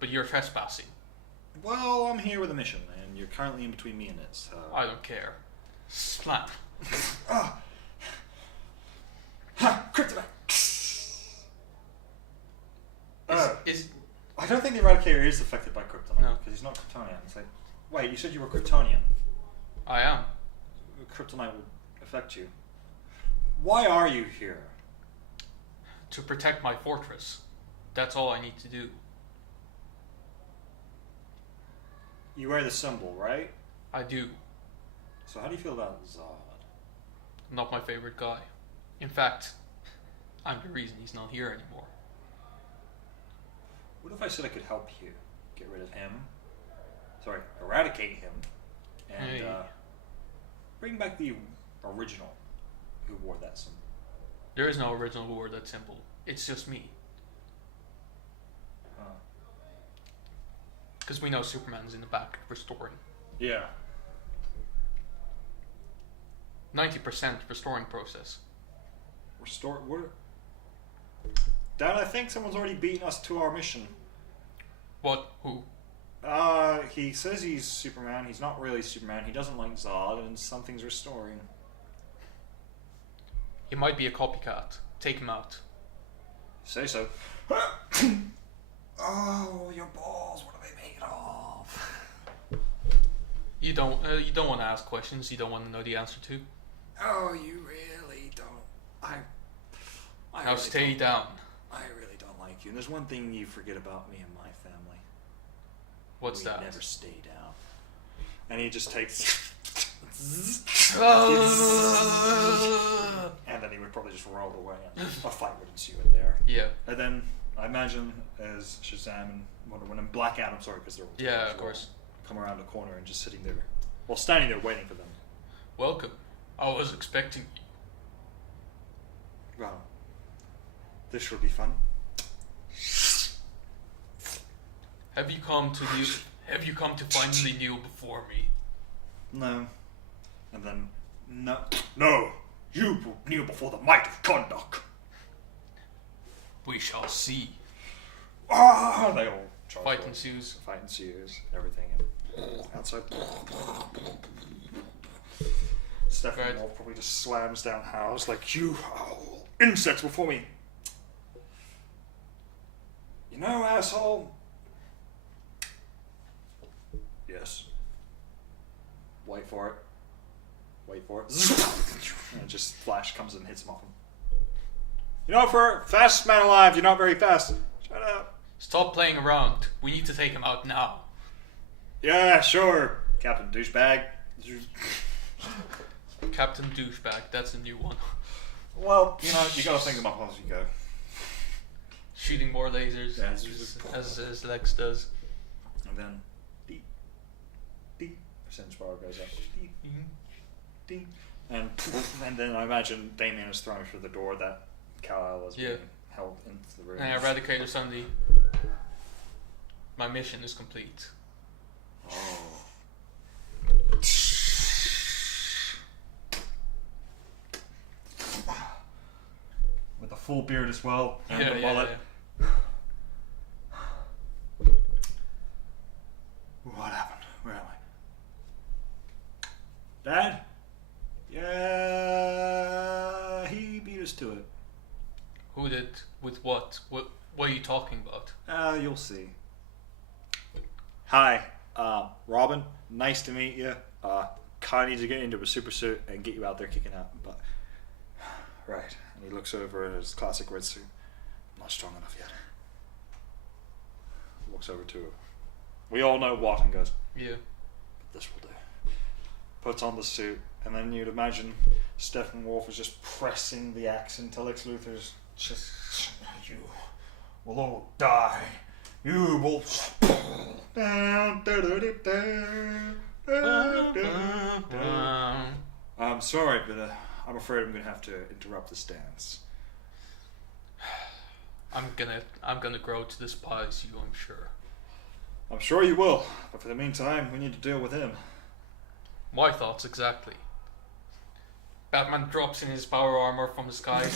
but you're trespassing. Well, I'm here with a mission, and you're currently in between me and it, so... I don't care. Splat. Ah! Ha! Kryptonite! Is I don't think the Eradicator is affected by Kryptonite. No. Because he's not Kryptonian. It's like, wait, you said you were Kryptonian. I am. Kryptonite would affect you. Why are you here? To protect my fortress. That's all I need to do. You wear the symbol, right? I do. So how do you feel about Zod? Not my favorite guy. In fact, I'm the reason he's not here anymore. What if I said I could help you get rid of him? Sorry, eradicate him, and Hey. bring back the original who wore that symbol. There is no original who wore that symbol. It's just me. Because we know Superman's in the back restoring. Yeah. 90% restoring process. Restore. What? Dad, I think someone's already beaten us to our mission. What? Who? He says he's Superman. He's not really Superman. He doesn't like Zod, and something's restoring. He might be a copycat. Take him out. Say so. Oh, your balls! What are they made of? You don't want to ask questions you don't want to know the answer to. Oh, you really don't. I Now really stay don't. down. I really don't like you. And there's one thing you forget about me and my family. What's we that? never stay down. And he just takes. And then he would probably just roll away, and a fight would ensue in there. Yeah. And then I imagine as Shazam and Wonder Woman and Black Adam, sorry, because they're all Yeah, together of as well, course. come around the corner and just sitting there, well, standing there waiting for them. Welcome. I was expecting you. Well, this will be fun. Have you come to finally kneel before me? No. And then, no, you will kneel before the might of Gondok. We shall see. Ah! They all charge Fight forward. ensues. Fight ensues, everything, and outside. Stephen Right. Wolf probably just slams down House like, you insects before me. You know, asshole. Yes. Wait for it. Wait for it. And just Flash comes in and hits him off him. You know, for fastest man alive, you're not very fast. Shut up. Stop playing around. We need to take him out now. Yeah, sure, Captain Douchebag. Captain Douchebag, that's a new one. Well, you know, you gotta think them up as you go. Shooting more lasers, Yeah, as Lex does. And then, deep, percentage power goes up. Deep. And then I imagine Damien is thrown through the door that Kal-El is being held into the room. And Eradicator suddenly. My mission is complete. Oh. With the full beard as well, and the mullet. What happened? Where am I? Dad? Yeah, he beat us to it. Who did? With what? What are you talking about? You'll see. Hi, Robin. Nice to meet you. Kind of need to get into a super suit and get you out there kicking out, but right. And he looks over at his classic red suit. I'm not strong enough yet. Walks over to it. We all know what, and goes, Yeah. this will do. Puts on the suit, and then you'd imagine Steppenwolf is just pressing the axe into Lex Luthor's just, you will all die. You will. I'm sorry, but I'm afraid I'm gonna have to interrupt this dance. I'm gonna grow to despise you, I'm sure. I'm sure you will, but for the meantime, we need to deal with him. My thoughts exactly. Batman drops in his power armor from the sky.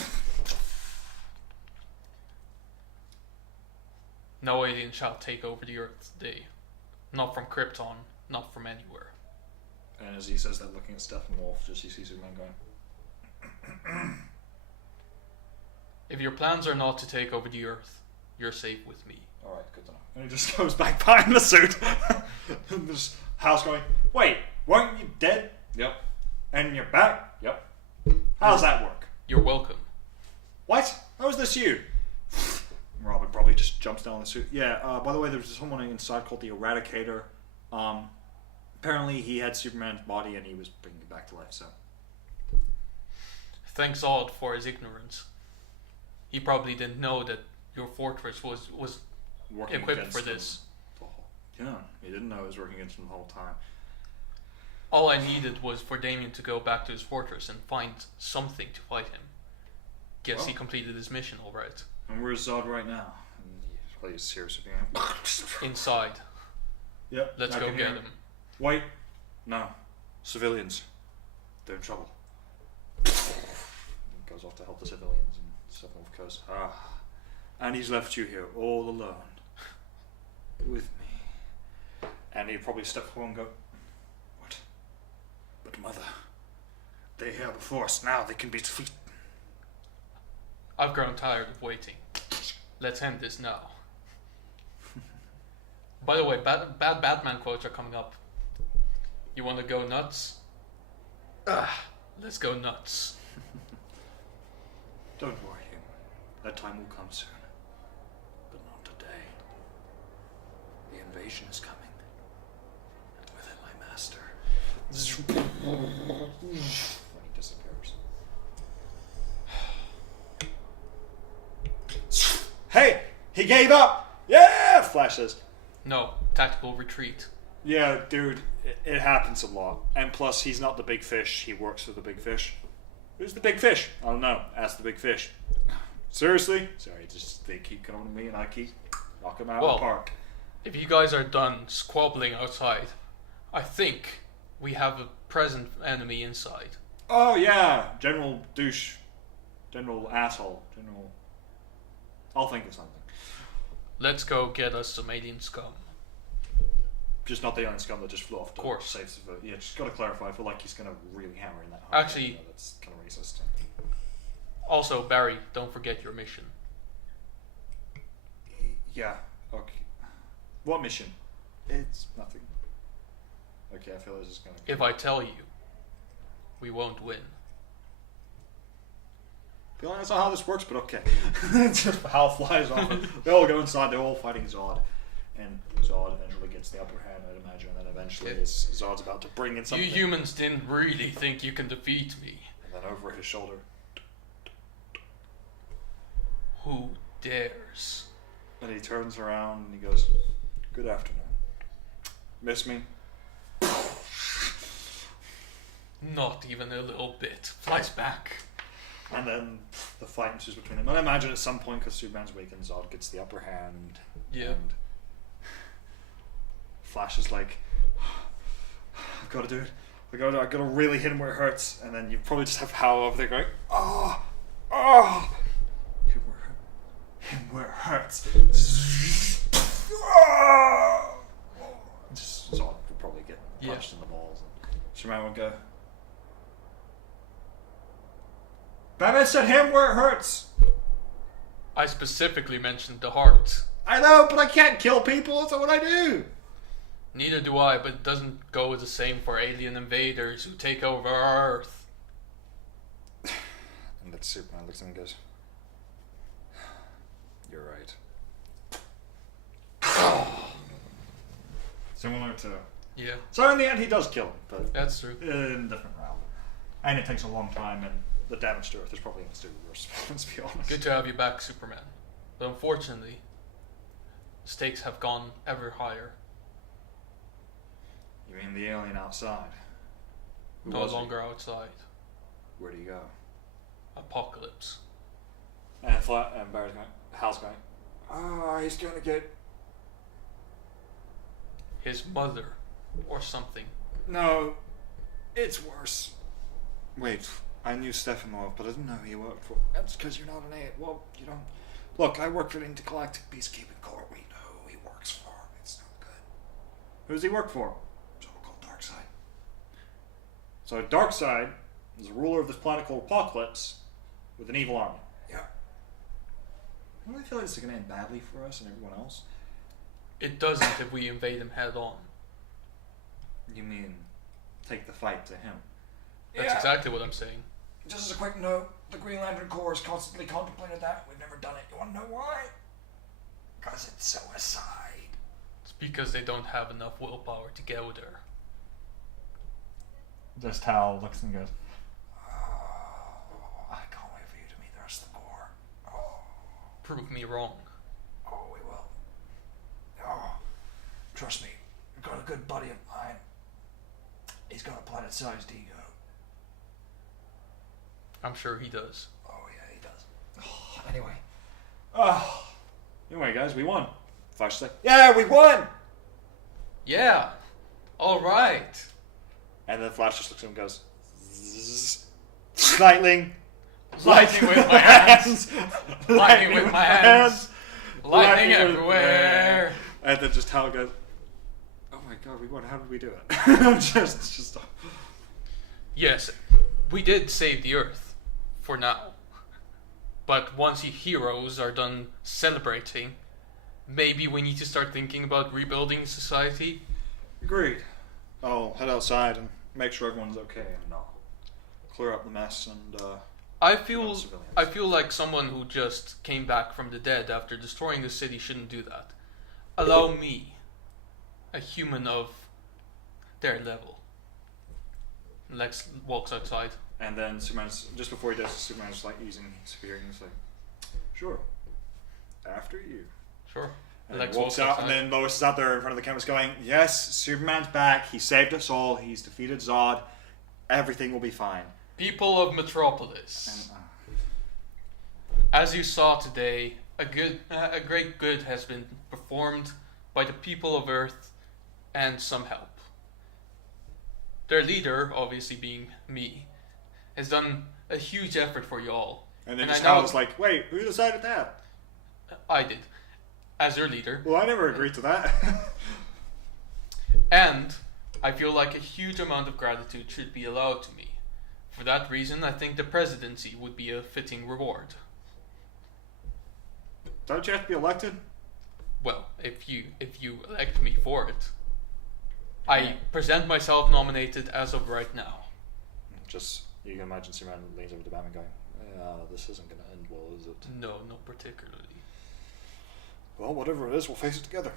No alien shall take over the Earth today. Not from Krypton, not from anywhere. And as he says that, looking at Steppenwolf, just you see Superman going. If your plans are not to take over the Earth, you're safe with me. Alright, good to know. And he just goes back behind the suit. And there's House going, wait, weren't you dead? Yep. And you're back? Yep. How does that work? You're welcome. What? How is this you? Robin probably just jumps down the suit. Yeah, by the way, there's someone inside called the Eradicator. Apparently he had Superman's body and he was bringing it back to life, so. Thanks Zod for his ignorance. He probably didn't know that your fortress was Working equipped against for them this. Yeah, he didn't know it was working against him the whole time. All I needed was for Damien to go back to his fortress and find something to fight him. Guess he completed his mission alright. And where's Zod right now? And he's probably serious again. Inside. Yep. Let's I go can get hear him. Wait. No. Civilians. They're in trouble. goes off to help the civilians and stuff. And of course, and he's left you here all alone with me. And he'd probably step forward and go, "What? But mother, they're here before us now. They can be defeated." I've grown tired of waiting. Let's end this now. By the way, bad Batman quotes are coming up. You want to go nuts? Let's go nuts. Don't worry, human. That time will come soon. But not today. The invasion is coming. And with it, my master. When he disappears. Hey! He gave up! Yeah! Flash says. No, tactical retreat. Yeah, dude, it happens a lot. And plus, he's not the big fish. He works for the big fish. Who's the big fish? I don't know. Ask the big fish. Seriously? Sorry, they keep coming to me and I keep knocking them out of the park. If you guys are done squabbling outside, I think we have a present enemy inside. Oh, yeah. General douche. General asshole. General... I'll think of something. Let's go get us some alien scum. Just not the alien scum that just flew off. Of course. Saves the vote. Yeah, just gotta clarify. I feel like he's gonna really hammer in that. Actually... that's kind of racist. Also, Barry, don't forget your mission. Yeah. Okay. What mission? It's nothing. Okay, I feel this is gonna... If I tell you, we won't win. I feel like that's not how this works, but okay. Hal flies off. They all go inside. They're all fighting Zod. And Zod eventually gets the upper hand, I'd imagine. And then eventually Zod's about to bring in something. You humans didn't really think you can defeat me. And then over his shoulder. Who dares? And he turns around and he goes, "Good afternoon. Miss me?" Not even a little bit. Flies back. And then the fight ensues between them. And I imagine at some point, because Superman's weak and Zod gets the upper hand. Yeah. And Flash is like, "I've got to do it. I've got to really hit him where it hurts." And then you probably just have Hal over there going, "Oh, oh, him where it hurts." Just Zod would probably get punched in the balls. And Superman would go, "Batman said him where it hurts." I specifically mentioned the heart. I know, but I can't kill people. That's not what I do. Neither do I, but it doesn't go the same for alien invaders who take over our Earth. And then Superman looks at him and goes, "You're right." Similar to... Yeah. So in the end, he does kill him, but That's true. in a different route. And it takes a long time, and the damage to Earth is probably going to do worse, let's be honest. Good to have you back, Superman. But unfortunately, the stakes have gone ever higher. You mean the alien outside? Who No was he? longer outside. Where'd he go? Apocalypse. And Barry's going, Hal's going, "Oh, he's going to get..." His mother, or something. No, it's worse. Wait, I knew Steppenwolf, but I didn't know he worked for... That's because you're not an A. Well, you don't... Look, I work for the Intergalactic Peacekeeping Corps. We know who he works for. It's not good. Who does he work for? So-called Darkseid. So Darkseid is the ruler of this planet called Apocalypse with an evil army. Yeah. I really feel like this is going to end badly for us and everyone else. It doesn't if we invade him head on. You mean take the fight to him? That's exactly what I'm saying. Just as a quick note, the Green Lantern Corps has constantly contemplated that. We've never done it. You want to know why? Because it's suicide. It's because they don't have enough willpower to go there. Just Hal looks and goes, Oh, I can't wait for you to meet the rest of the Corps. Oh, Prove me wrong. oh, we will. Oh, trust me, I've got a good buddy of mine. He's got a planet-sized ego. I'm sure he does. Oh, yeah, he does. Oh, anyway, guys, we won. Flash like, "Yeah, we won!" Yeah! Alright! And then Flash just looks at him and goes, "Zzz, Nightling." Lightning with my hands. Lightning with my hands. Lightning everywhere. And then just Hal goes, oh my god, we won. How did we do it? just. Yes, we did save the Earth, for now. But once you heroes are done celebrating, maybe we need to start thinking about rebuilding society. Agreed. I'll head outside and make sure everyone's okay, and I'll clear up the mess and I feel civilians. like someone who just came back from the dead after destroying the city shouldn't do that. Allow me, a human of their level. Lex walks outside. And then Superman's, just before he does, Superman's like using spear and he's like, sure, after you. Sure. And Lex he walks out, and then Lois is out there in front of the cameras going, yes, Superman's back, he saved us all, he's defeated Zod, everything will be fine. People of Metropolis. And, As you saw today, a great good has been performed by the people of Earth and some help. Their leader, obviously being me, has done a huge effort for y'all. and then And just I know- Hal was like, wait, who decided that? I did, as your leader. Well, I never agreed to that. And I feel like a huge amount of gratitude should be allowed to me. For that reason, I think the presidency would be a fitting reward. Don't you have to be elected? Well, if you elect me for it, I present myself nominated as of right now. Just, you can imagine Superman leans over to Batman going, this isn't going to end well, is it? No, not particularly. Well, whatever it is, we'll face it together.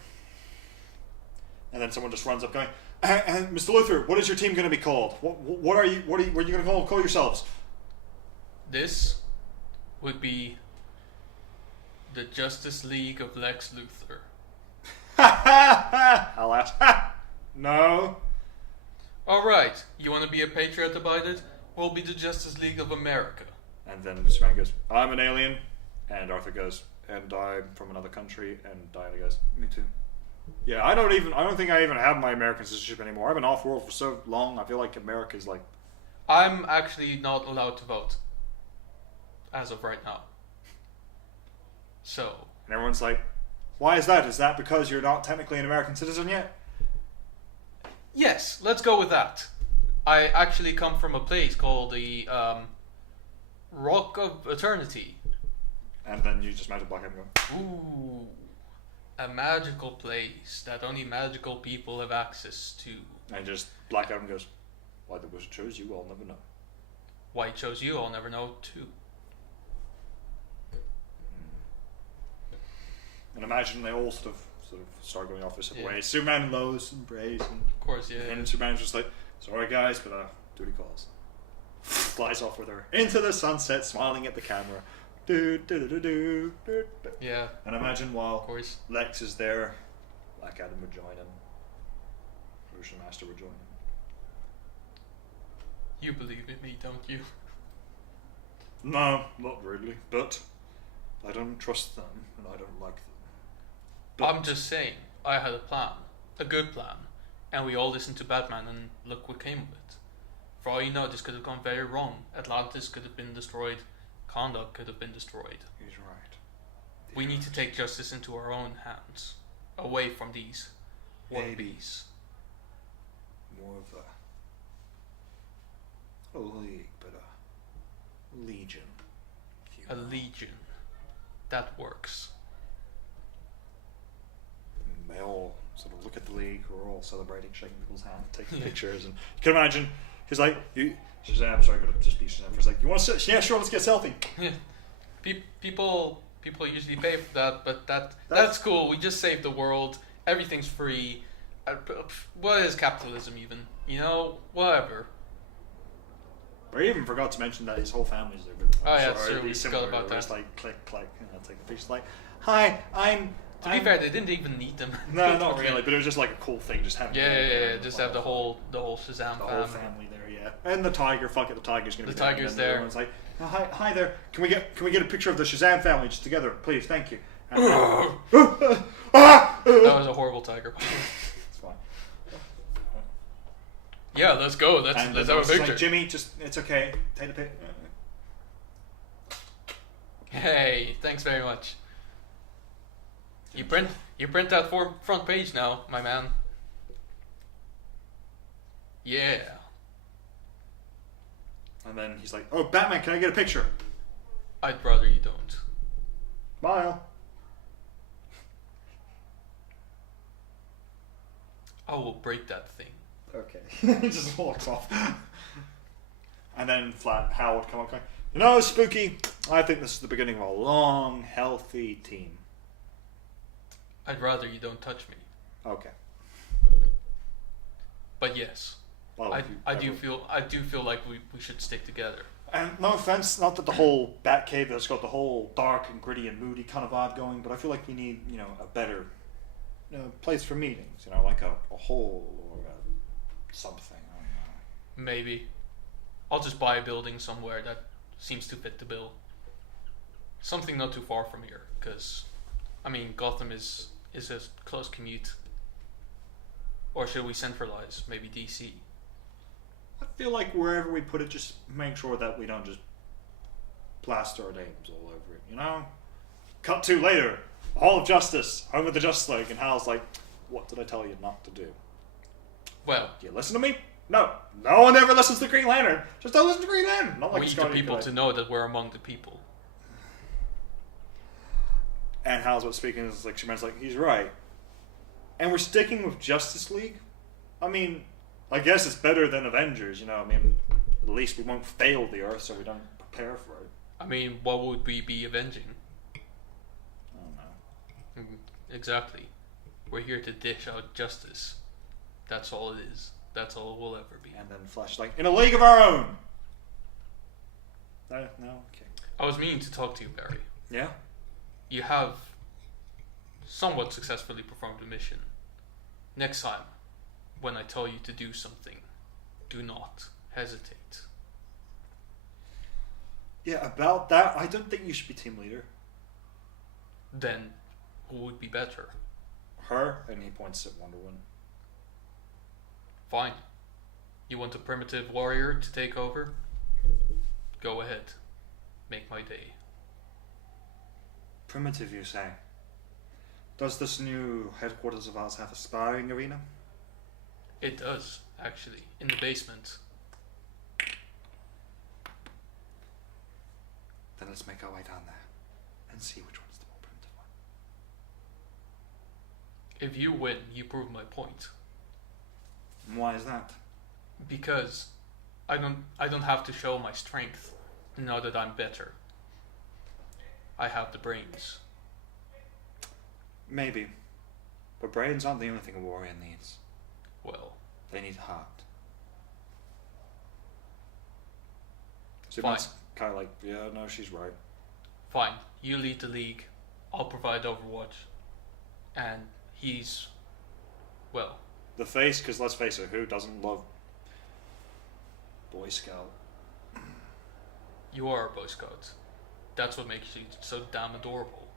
And then someone just runs up going, and Mr. Luthor, what is your team going to be called? What are you going to call yourselves? This would be the Justice League of Lex Luthor. I'll ask. No. Alright, you want to be a patriot about it? We'll be the Justice League of America. And then Superman goes, I'm an alien. And Arthur goes, and I'm from another country. And Diana goes, me too. Yeah, I don't think I even have my American citizenship anymore. I've been off world for so long, I feel like America's like... I'm actually not allowed to vote. As of right now. So, And everyone's like, why is that? Is that because you're not technically an American citizen yet? yes, let's go with that. I actually come from a place called the Rock of Eternity. And then you just imagine Black Adam going, Ooh, a magical place that only magical people have access to. and just Black Adam goes, why the wizard chose you, I'll never know. Why he chose you, I'll never know too. And imagine they all sort of start going off their separate Yeah. ways. Superman and Lois embrace, Of course, yeah. and Superman's just like, sorry guys, but duty calls. Flies off with her into the sunset, smiling at the camera. Do, do, do, do, do, do, do. Yeah, And imagine of while course. Lex is there, Black Adam would join him. Ocean Master would join him. You believe in me, don't you? No, not really, but I don't trust them and I don't like them. But I'm just saying, I had a plan. A good plan. And we all listened to Batman and look what came of it. For all you know, this could have gone very wrong. Atlantis could have been destroyed. Conduct could have been destroyed. he's right. We need to take justice into our own hands. Away from these Maybe. wannabes. More of a league, but a legion. if you A will. legion. That works. And they all sort of look at the league, we're all celebrating, shaking people's hands, taking pictures, and you can imagine, he's like, Shazam, sorry, I'm going to just be Shazam for a second. You want to sit? Yeah, sure, let's get a selfie. Yeah. People usually pay for that, but that's cool. We just saved the world. Everything's free. What is capitalism even? You know, whatever. I even forgot to mention that his whole family's there. Oh, yeah, Sorry, true, it'd be we similar, forgot about where it's that. like click, click, take a picture. Like, hi, I'm. To be fair, they didn't even need them. No, not really, but it was just like a cool thing, just having. Yeah. Just have the whole Shazam the whole family there, yeah. And the tiger, fuck it, the tiger's gonna The be there. tiger's And there. Everyone's like, oh, hi there. Can we get a picture of the Shazam family just together, please? Thank you. And, That was a horrible tiger. It's fine. Yeah, let's go. Let's And have then a it's just picture. like, Jimmy, just it's okay. Take the pic. Hey, thanks very much. You print that front page now, my man. Yeah. And then he's like, "Oh, Batman, can I get a picture?" I'd rather you don't. Smile. I will break that thing. Okay. He just walks off. And then Hal would come up going, "You know, Spooky, I think this is the beginning of a long, healthy team." I'd rather you don't touch me. Okay. But yes, Well, I do feel like we should stick together. And no offense, not that the whole Batcave has got the whole dark and gritty and moody kind of vibe going, but I feel like we need, a better, place for meetings. Like a hole or something. I don't know. Maybe. I'll just buy a building somewhere that seems to fit the bill. Something not too far from here, because, Gotham is a close commute. Or should we centralize? Maybe DC? I feel like wherever we put it, just make sure that we don't just plaster our names all over it, Cut to later. Hall of Justice. Home of the Justice League. And Hal's like, "What did I tell you not to do? Well, Do you listen to me? No. No one ever listens to Green Lantern. Just don't listen to Green Lantern." Not like we need the Scotty people could. to know that we're among the people. And Hal's what's speaking is like, Superman's like, he's right. And we're sticking with Justice League? I guess it's better than Avengers, at least we won't fail the Earth so we don't prepare for it. What would we be avenging? I don't know. Exactly. We're here to dish out justice. That's all it is. That's all it will ever be. And then Flash is like, "In a league of our own!" No? Okay. I was meaning to talk to you, Barry. Yeah? You have somewhat successfully performed the mission. Next time, when I tell you to do something, do not hesitate. Yeah, about that, I don't think you should be team leader. Then, who would be better? Her, and he points at Wonder Woman. Fine. You want a primitive warrior to take over? Go ahead. Make my day. Primitive, you say? Does this new headquarters of ours have a sparring arena? It does, actually. In the basement. Then let's make our way down there and see which one's the more primitive one. If you win, you prove my point. And why is that? Because I don't have to show my strength to know that I'm better. I have the brains. Maybe. But brains aren't the only thing a warrior needs. Well, They need heart. Superman's kind of like, yeah, no, she's right. fine. You lead the league. I'll provide Overwatch. And he's, well, The face, because let's face it, who doesn't love Boy Scout? you are a Boy Scout. That's what makes you so damn adorable.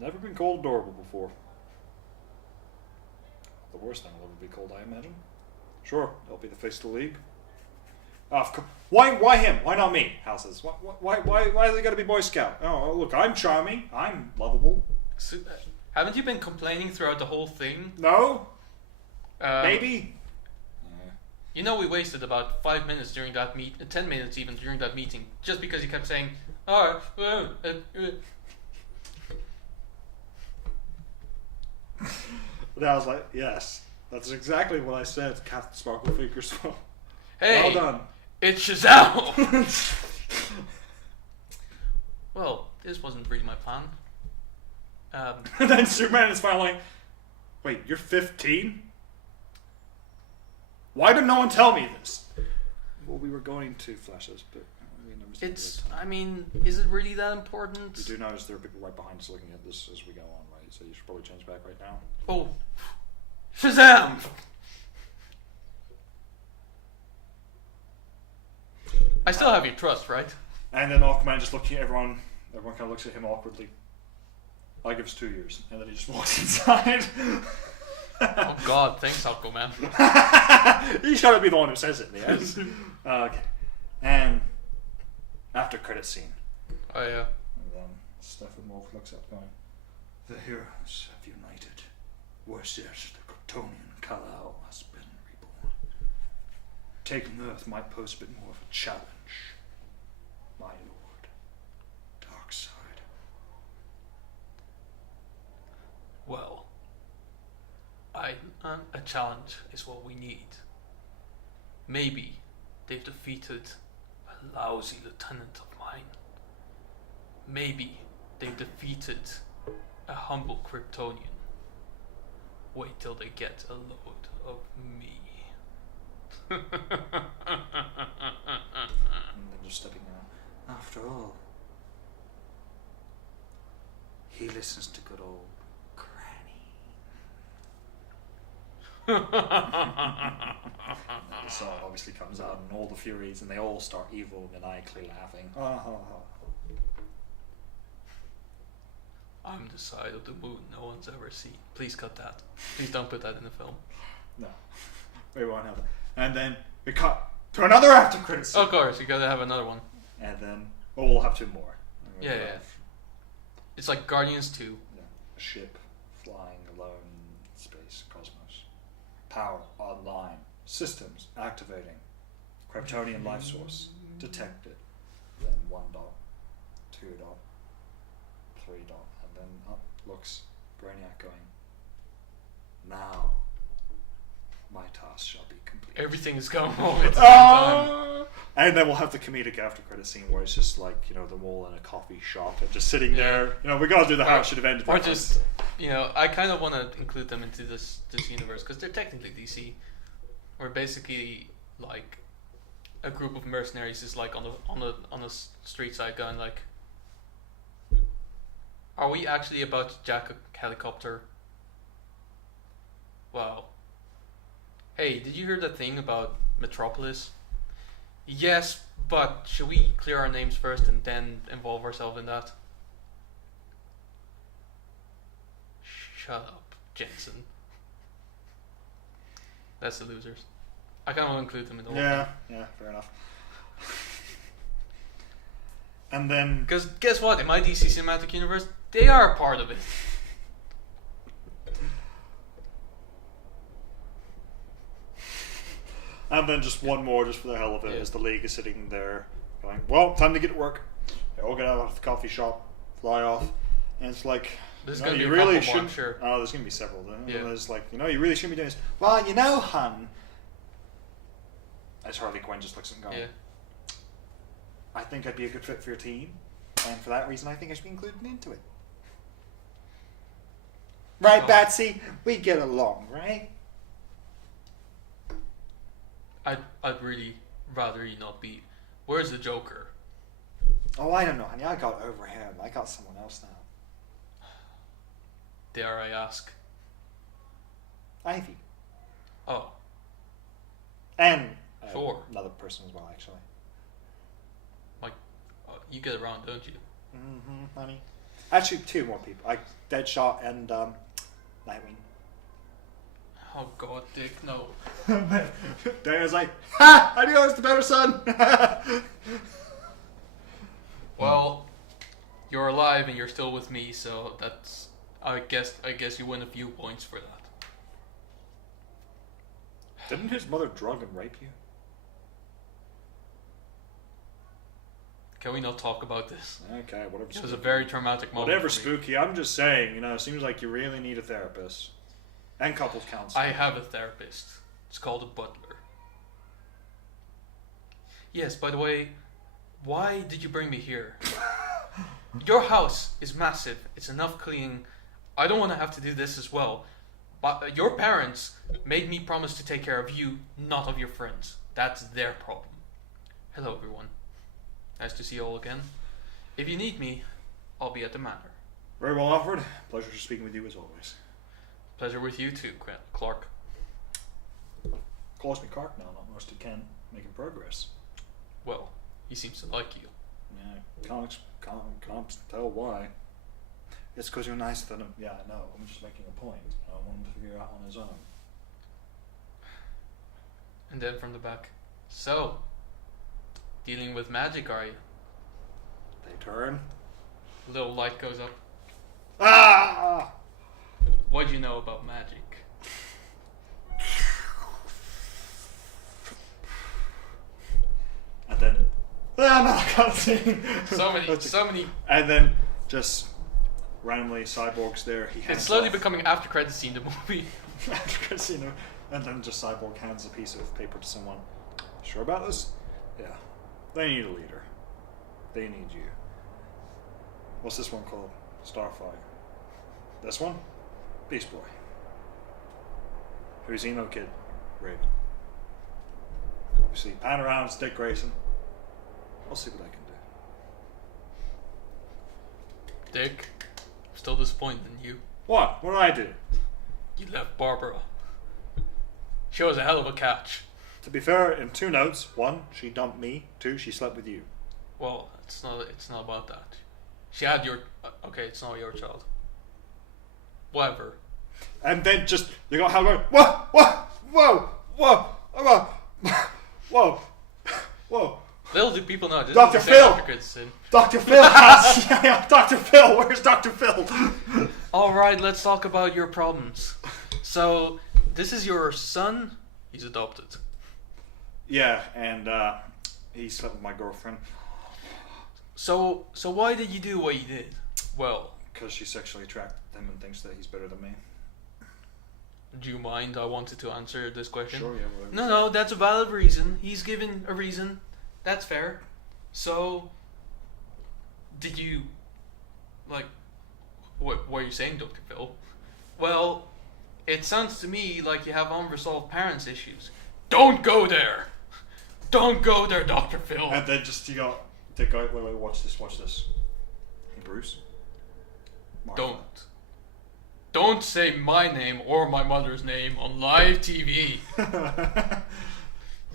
Never been called adorable before. The worst thing will ever be called, I imagine. Sure, I'll be the face of the league. Why him? Why not me? Hal says. Why is it got to be Boy Scout? Oh, look, I'm charming. I'm lovable. So, haven't you been complaining throughout the whole thing? No? Maybe? You know we wasted about 5 minutes during that 10 minutes even during that meeting, just because he kept saying, But I was like, yes, that's exactly what I said, Captain Sparkle Fingers. hey, Well done. it's Shazam! Well, this wasn't really my plan. And then Superman is finally like, wait, you're 15? Why did no one tell me this? Well, we were going to flashes, but we never said It's, that. I mean, is it really that important? You do notice there are people right behind us looking at this as we go on, right? So you should probably change back right now. Oh, Shazam! I still have your trust, right? And then Aquaman just looking at everyone kind of looks at him awkwardly. I give us 2 years. And then he just walks inside. Oh God, thanks, Aquaman. He's trying to be the one who says it in the end. Okay. And after credit scene. Oh yeah. And then Steppenwolf looks up going, the heroes have united. Worse yet, the Kryptonian Kal-El has been reborn. Taking Earth might pose a bit more of a challenge. My lord, Darkseid. Well, a challenge is what we need. Maybe they've defeated a lousy lieutenant of mine. Maybe they've defeated a humble Kryptonian. Wait till they get a load of me. And then just stepping out. After all, he listens to good old Granny. And the song obviously comes out, and all the Furies, and they all start evil and maniacally laughing. I'm the side of the moon no one's ever seen. Please cut that. Please don't put that in the film. No, we won't have that. And then we cut to another after credits scene. Of course, you gotta have another one. And then we'll have two more. And we'll Yeah. have, It's like Guardians 2. yeah, a ship flying alone in space, cosmos. Power online. Systems activating. Kryptonian life source detected. Then 1 dot, 2 dot, 3 dot, and then up looks Brainiac going, now my task shall be complete. Everything is going wrong at the same time. And then we'll have the comedic after credit scene where it's just like, you know, them all in a coffee shop and just sitting there. You know, we gotta do the how it should have ended. Or that just, you know, I kind of want to include them into this universe because they're technically DC. We're basically like a group of mercenaries is like on the street side going like, are we actually about to jack a helicopter? Wow. Hey, did you hear that thing about Metropolis? Yes, but should we clear our names first and then involve ourselves in that? Shut up, Jensen. That's the losers. I kind of want to include them in the whole thing. Yeah, fair enough. And then Because guess what? In my DC Cinematic Universe, they are a part of it. And then just one more, just for the hell of it, Yeah. as the League is sitting there going, well, time to get to work. They all get out of the coffee shop, fly off, and it's like, There's no, gonna be you a really couple more, I'm should. sure. Oh, there's going to be several. Yeah. There's like, you know, you really shouldn't be doing this. Well, you know, hun. As Harley Quinn just looks at him going, Yeah. I think I'd be a good fit for your team, and for that reason, I think I should be included into it. Right, Oh. Batsy? We get along, right? I'd really rather you not be. Where's the Joker? Oh, I don't know, honey. I got over him. I got someone else now. Dare I ask? Ivy. Oh, And Sure. another person as well, actually. you get around, don't you? Mm-hmm, honey. Actually, two more people. Deadshot and Nightwing. Oh God, Dick, no. Diana's like, ha! I knew I was the better son! Well, you're alive and you're still with me, so that's. I guess you win a few points for that. Didn't his mother drug and rape you? Can we not talk about this? Okay, whatever. It was a very traumatic moment. Whatever, for me. spooky. I'm just saying, you know, it seems like you really need a therapist. And couples counseling. I have a therapist. It's called a butler. Yes, by the way, why did you bring me here? Your house is massive. It's enough cleaning. I don't want to have to do this as well. But your parents made me promise to take care of you, not of your friends. That's their problem. Hello, everyone. Nice to see you all again. If you need me, I'll be at the manor. Very well, Alfred. Pleasure speaking with you as always. Pleasure with you too, Clark. Calls me Clark now, not Rusty Kent. Making progress. Well, he seems to like you. Yeah, can't tell why. It's because you're nicer than him. Yeah, I know. I'm just making a point. I want him to figure it out on his own. And then from the back, so, dealing with magic, are you? They turn. Little light goes up. Ah! What do you know about magic? And then, no, I can't sing. So many. And then just randomly Cyborg's there. He hands It's slowly off- becoming after credit scene the movie. after casino, and then just Cyborg hands a piece of paper to someone. Sure about this? Yeah. They need a leader. They need you. What's this one called? Starfire. This one? Beast Boy. Who's Emo Kid? Raven. You see, pan around, it's Dick Grayson. I'll see what I can do. Dick, I'm still disappointed in you. What? What did I do? You left Barbara. She was a hell of a catch. To be fair, in 2 notes: 1, she dumped me. 2, she slept with you. Well, it's not about that. She had your... okay, it's not your child. Whatever. And then just, you got how going, whoa, whoa, whoa, whoa, whoa, whoa, whoa. Little do people know, this Dr. is the same Phil! after credit scene. Dr. Phil has, yeah, Dr. Phil, where's Dr. Phil? Alright, let's talk about your problems. So, this is your son? He's adopted. Yeah, and he slept with my girlfriend. So why did you do what you did? Well, Because she sexually attracted him and thinks that he's better than me. do you mind? I wanted to answer this question. Sure, yeah, whatever. No, that's a valid reason. He's given a reason. That's fair. So, did you, like, what are you saying, Dr. Phil? Well, it sounds to me like you have unresolved parents' issues. Don't go there! Don't go there, Dr. Phil! And then just, you got, the guy, wait, watch this. Hey, Bruce. Martha. Don't say my name or my mother's name on live TV.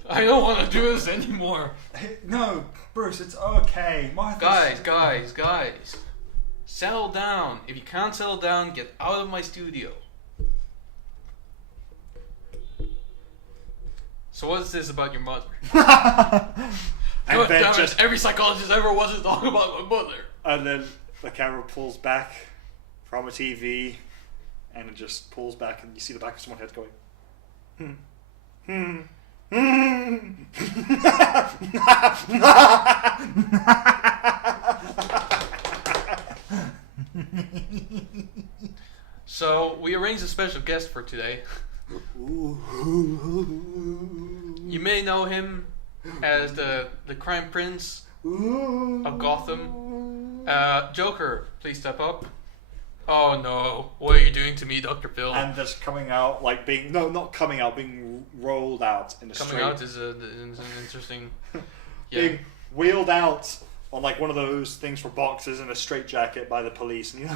I don't want to do this anymore. Hey, no, Bruce, it's okay. Martha's... Guys. Settle down. If you can't settle down, get out of my studio. So what is this about your mother? And God then damn it, just, every psychologist ever wants to talk about my mother. and then the camera pulls back from a TV, and it just pulls back, and you see the back of someone's head going, So we arranged a special guest for today. You may know him as the crime prince of Gotham. Joker, please step up. Oh no, what are you doing to me, Dr. Phil? and just coming out, like being, no, not coming out, being rolled out in the Coming street. out is an interesting... Yeah. Being wheeled out on like one of those things for boxes in a straitjacket by the police. And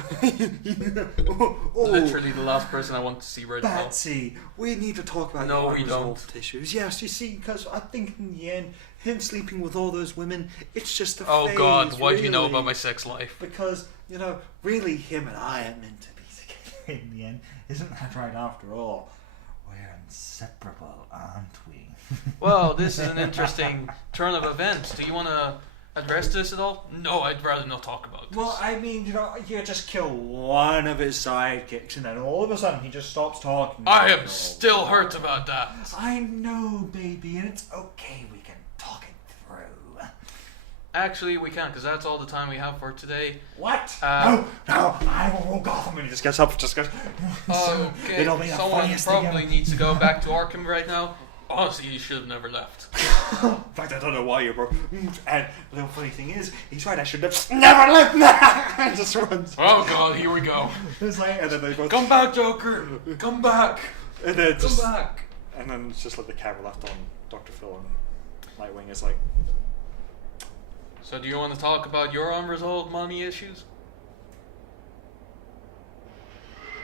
Literally the last person I want to see right now. Betsy, we need to talk about No, your we unresolved issues. Yes, you see, because I think in the end, him sleeping with all those women, it's just a Oh phase, god, what do you know really. about my sex life? Because, you know, really him and I are meant to be together in the end. Isn't that right after all? We're inseparable, aren't we? Well, this is an interesting turn of events. Do you want to address this at all? No, I'd rather not talk about this. Well, I mean, you know, you just kill one of his sidekicks and then all of a sudden he just stops talking. I am still hurt about that. I know, baby, and it's okay. We can talk it through. Actually, we can't, because that's all the time we have for today. What? Uh, no, I will rule Gotham. And he just gets up, just goes. Okay, It'll be the someone funniest thing probably ever. needs to go back to Arkham right now. Honestly, you should have never left. In fact, I don't know why you're broke. And the little funny thing is, he's right. I should have never left. And just runs. Oh god, here we go. It's like, and then they both Come back, Joker! Come back! And then Come just, back! and then it's just like the camera left on Dr. Phil and Nightwing is like, So do you want to talk about your unresolved money issues?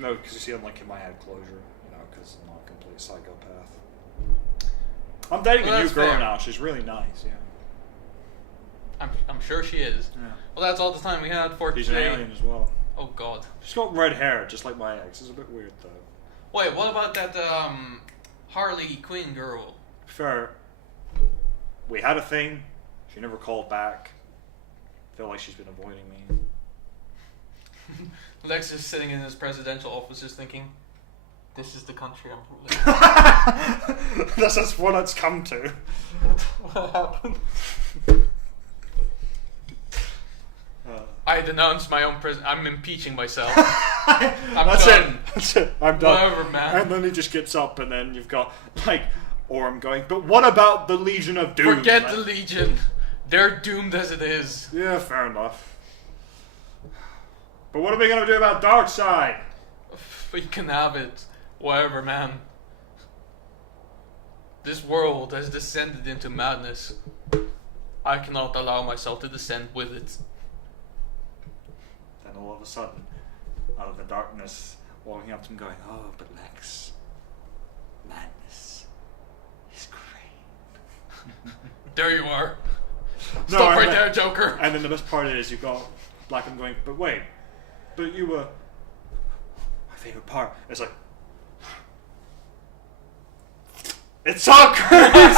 no, because you see, I'm like in my head closure, you know, because I'm not a complete psychopath. I'm dating Well, a new that's girl fair. now. She's really nice. Yeah. I'm sure she is. Yeah. Well, that's all the time we had for She's an today. alien as well. Oh god. She's got red hair, just like my ex. It's a bit weird though. Wait, what about that Harley Quinn girl? Fair. We had a thing. She never called back. feel like she's been avoiding me. Lex is sitting in his presidential office just thinking, this is the country I'm ruling. This is what it's come to. What happened? I denounce my own president. I'm impeaching myself. That's done. it. That's it. I'm done. Whatever, man. And then he just gets up, and then you've got like Orm going. But what about the Legion of Doom? Forget man?" the Legion. They're doomed as it is. Yeah, fair enough. But what are we gonna do about Darkseid? We can have it. Whatever, man. This world has descended into madness. I cannot allow myself to descend with it. Then all of a sudden, out of the darkness, walking up to him going, "Oh, but Lex, madness is great." There you are. No, Stop right and there, Joker. And then the best part is you've got Blackham going, "But wait, but you were my favorite part." It's like, it's Tom Cruise.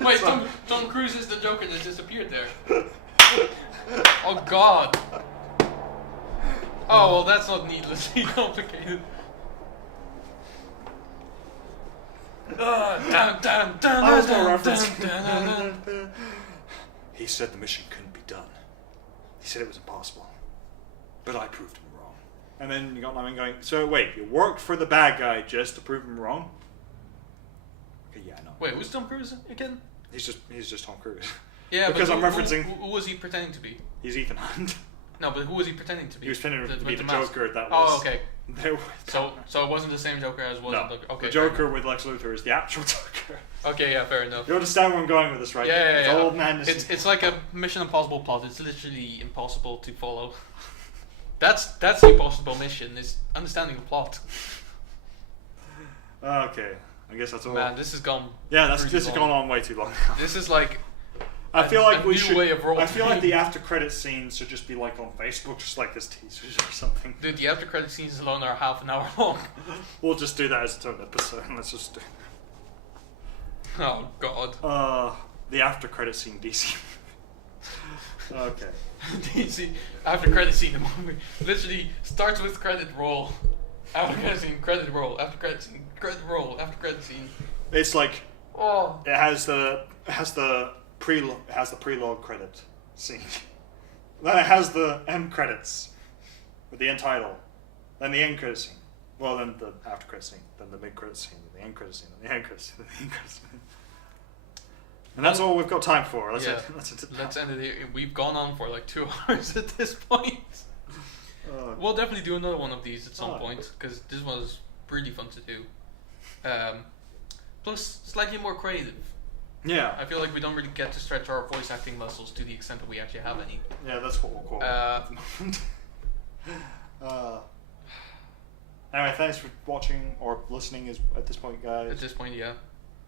Wait, Tom Cruise is the Joker that disappeared there. Oh God. Oh well, that's not needlessly complicated. I was no reference. He said the mission couldn't be done. He said it was impossible. But I proved him wrong. And then you got Lemon going, "So wait, you worked for the bad guy just to prove him wrong?" Okay, yeah, I know. Wait, who's Tom Cruise again? He's just Tom Cruise. Yeah, because but I'm referencing. Who was he pretending to be? He's Ethan Hunt. No, but who was he pretending to be? He was pretending to be with the mask? Joker. That was. Oh, okay. There was So it wasn't the same Joker as was no, the okay. the Joker with Lex Luthor is the actual Joker. Okay, yeah, fair enough. You understand where I'm going with this, right? Yeah. It's old madness. It's like a Mission Impossible plot. It's literally impossible to follow. That's the impossible mission, is understanding the plot. Okay, I guess that's all. Man, this has gone. Yeah, pretty this has long. gone on way too long. This is like. I feel like a we new should. way of role I feel like playing. the after credit scenes should just be like on Facebook, just like this teasers or something. Dude, the after credit scenes alone are half an hour long. We'll just do that as its own episode. Let's just do. Oh God. The after credit scene, DC. Okay. DC after credit scene the movie literally starts with credit roll, after credit scene, credit roll, after credit scene, credit roll, after credit scene. It's like Oh. it has the preload credit scene. Then it has the end credits with the end title. Then the end credit scene. Well, then the after credit scene. Then the mid credit scene. Then the end credit scene. Then the end credit scene. Then the end credit scene. And that's all we've got time for. Let's Let's end it here. We've gone on for like 2 hours at this point. We'll definitely do another one of these at some point because this was really fun to do. Plus, slightly more creative. Yeah. I feel like we don't really get to stretch our voice acting muscles to the extent that we actually have any. Yeah, that's what we'll call it at the moment. Anyway, thanks for watching or listening at this point, guys. At this point, yeah.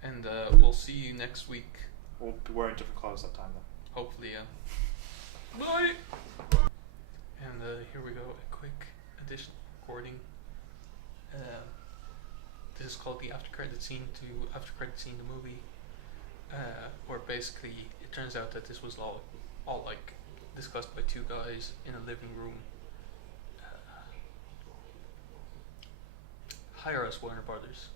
And we'll see you next week. We'll be wearing different clothes that time, though. Hopefully, yeah. Bye! And here we go, a quick additional recording. This is called the after credit scene to after credit scene the movie. Where basically it turns out that this was all like discussed by 2 guys in a living room. Hire us, Warner Brothers.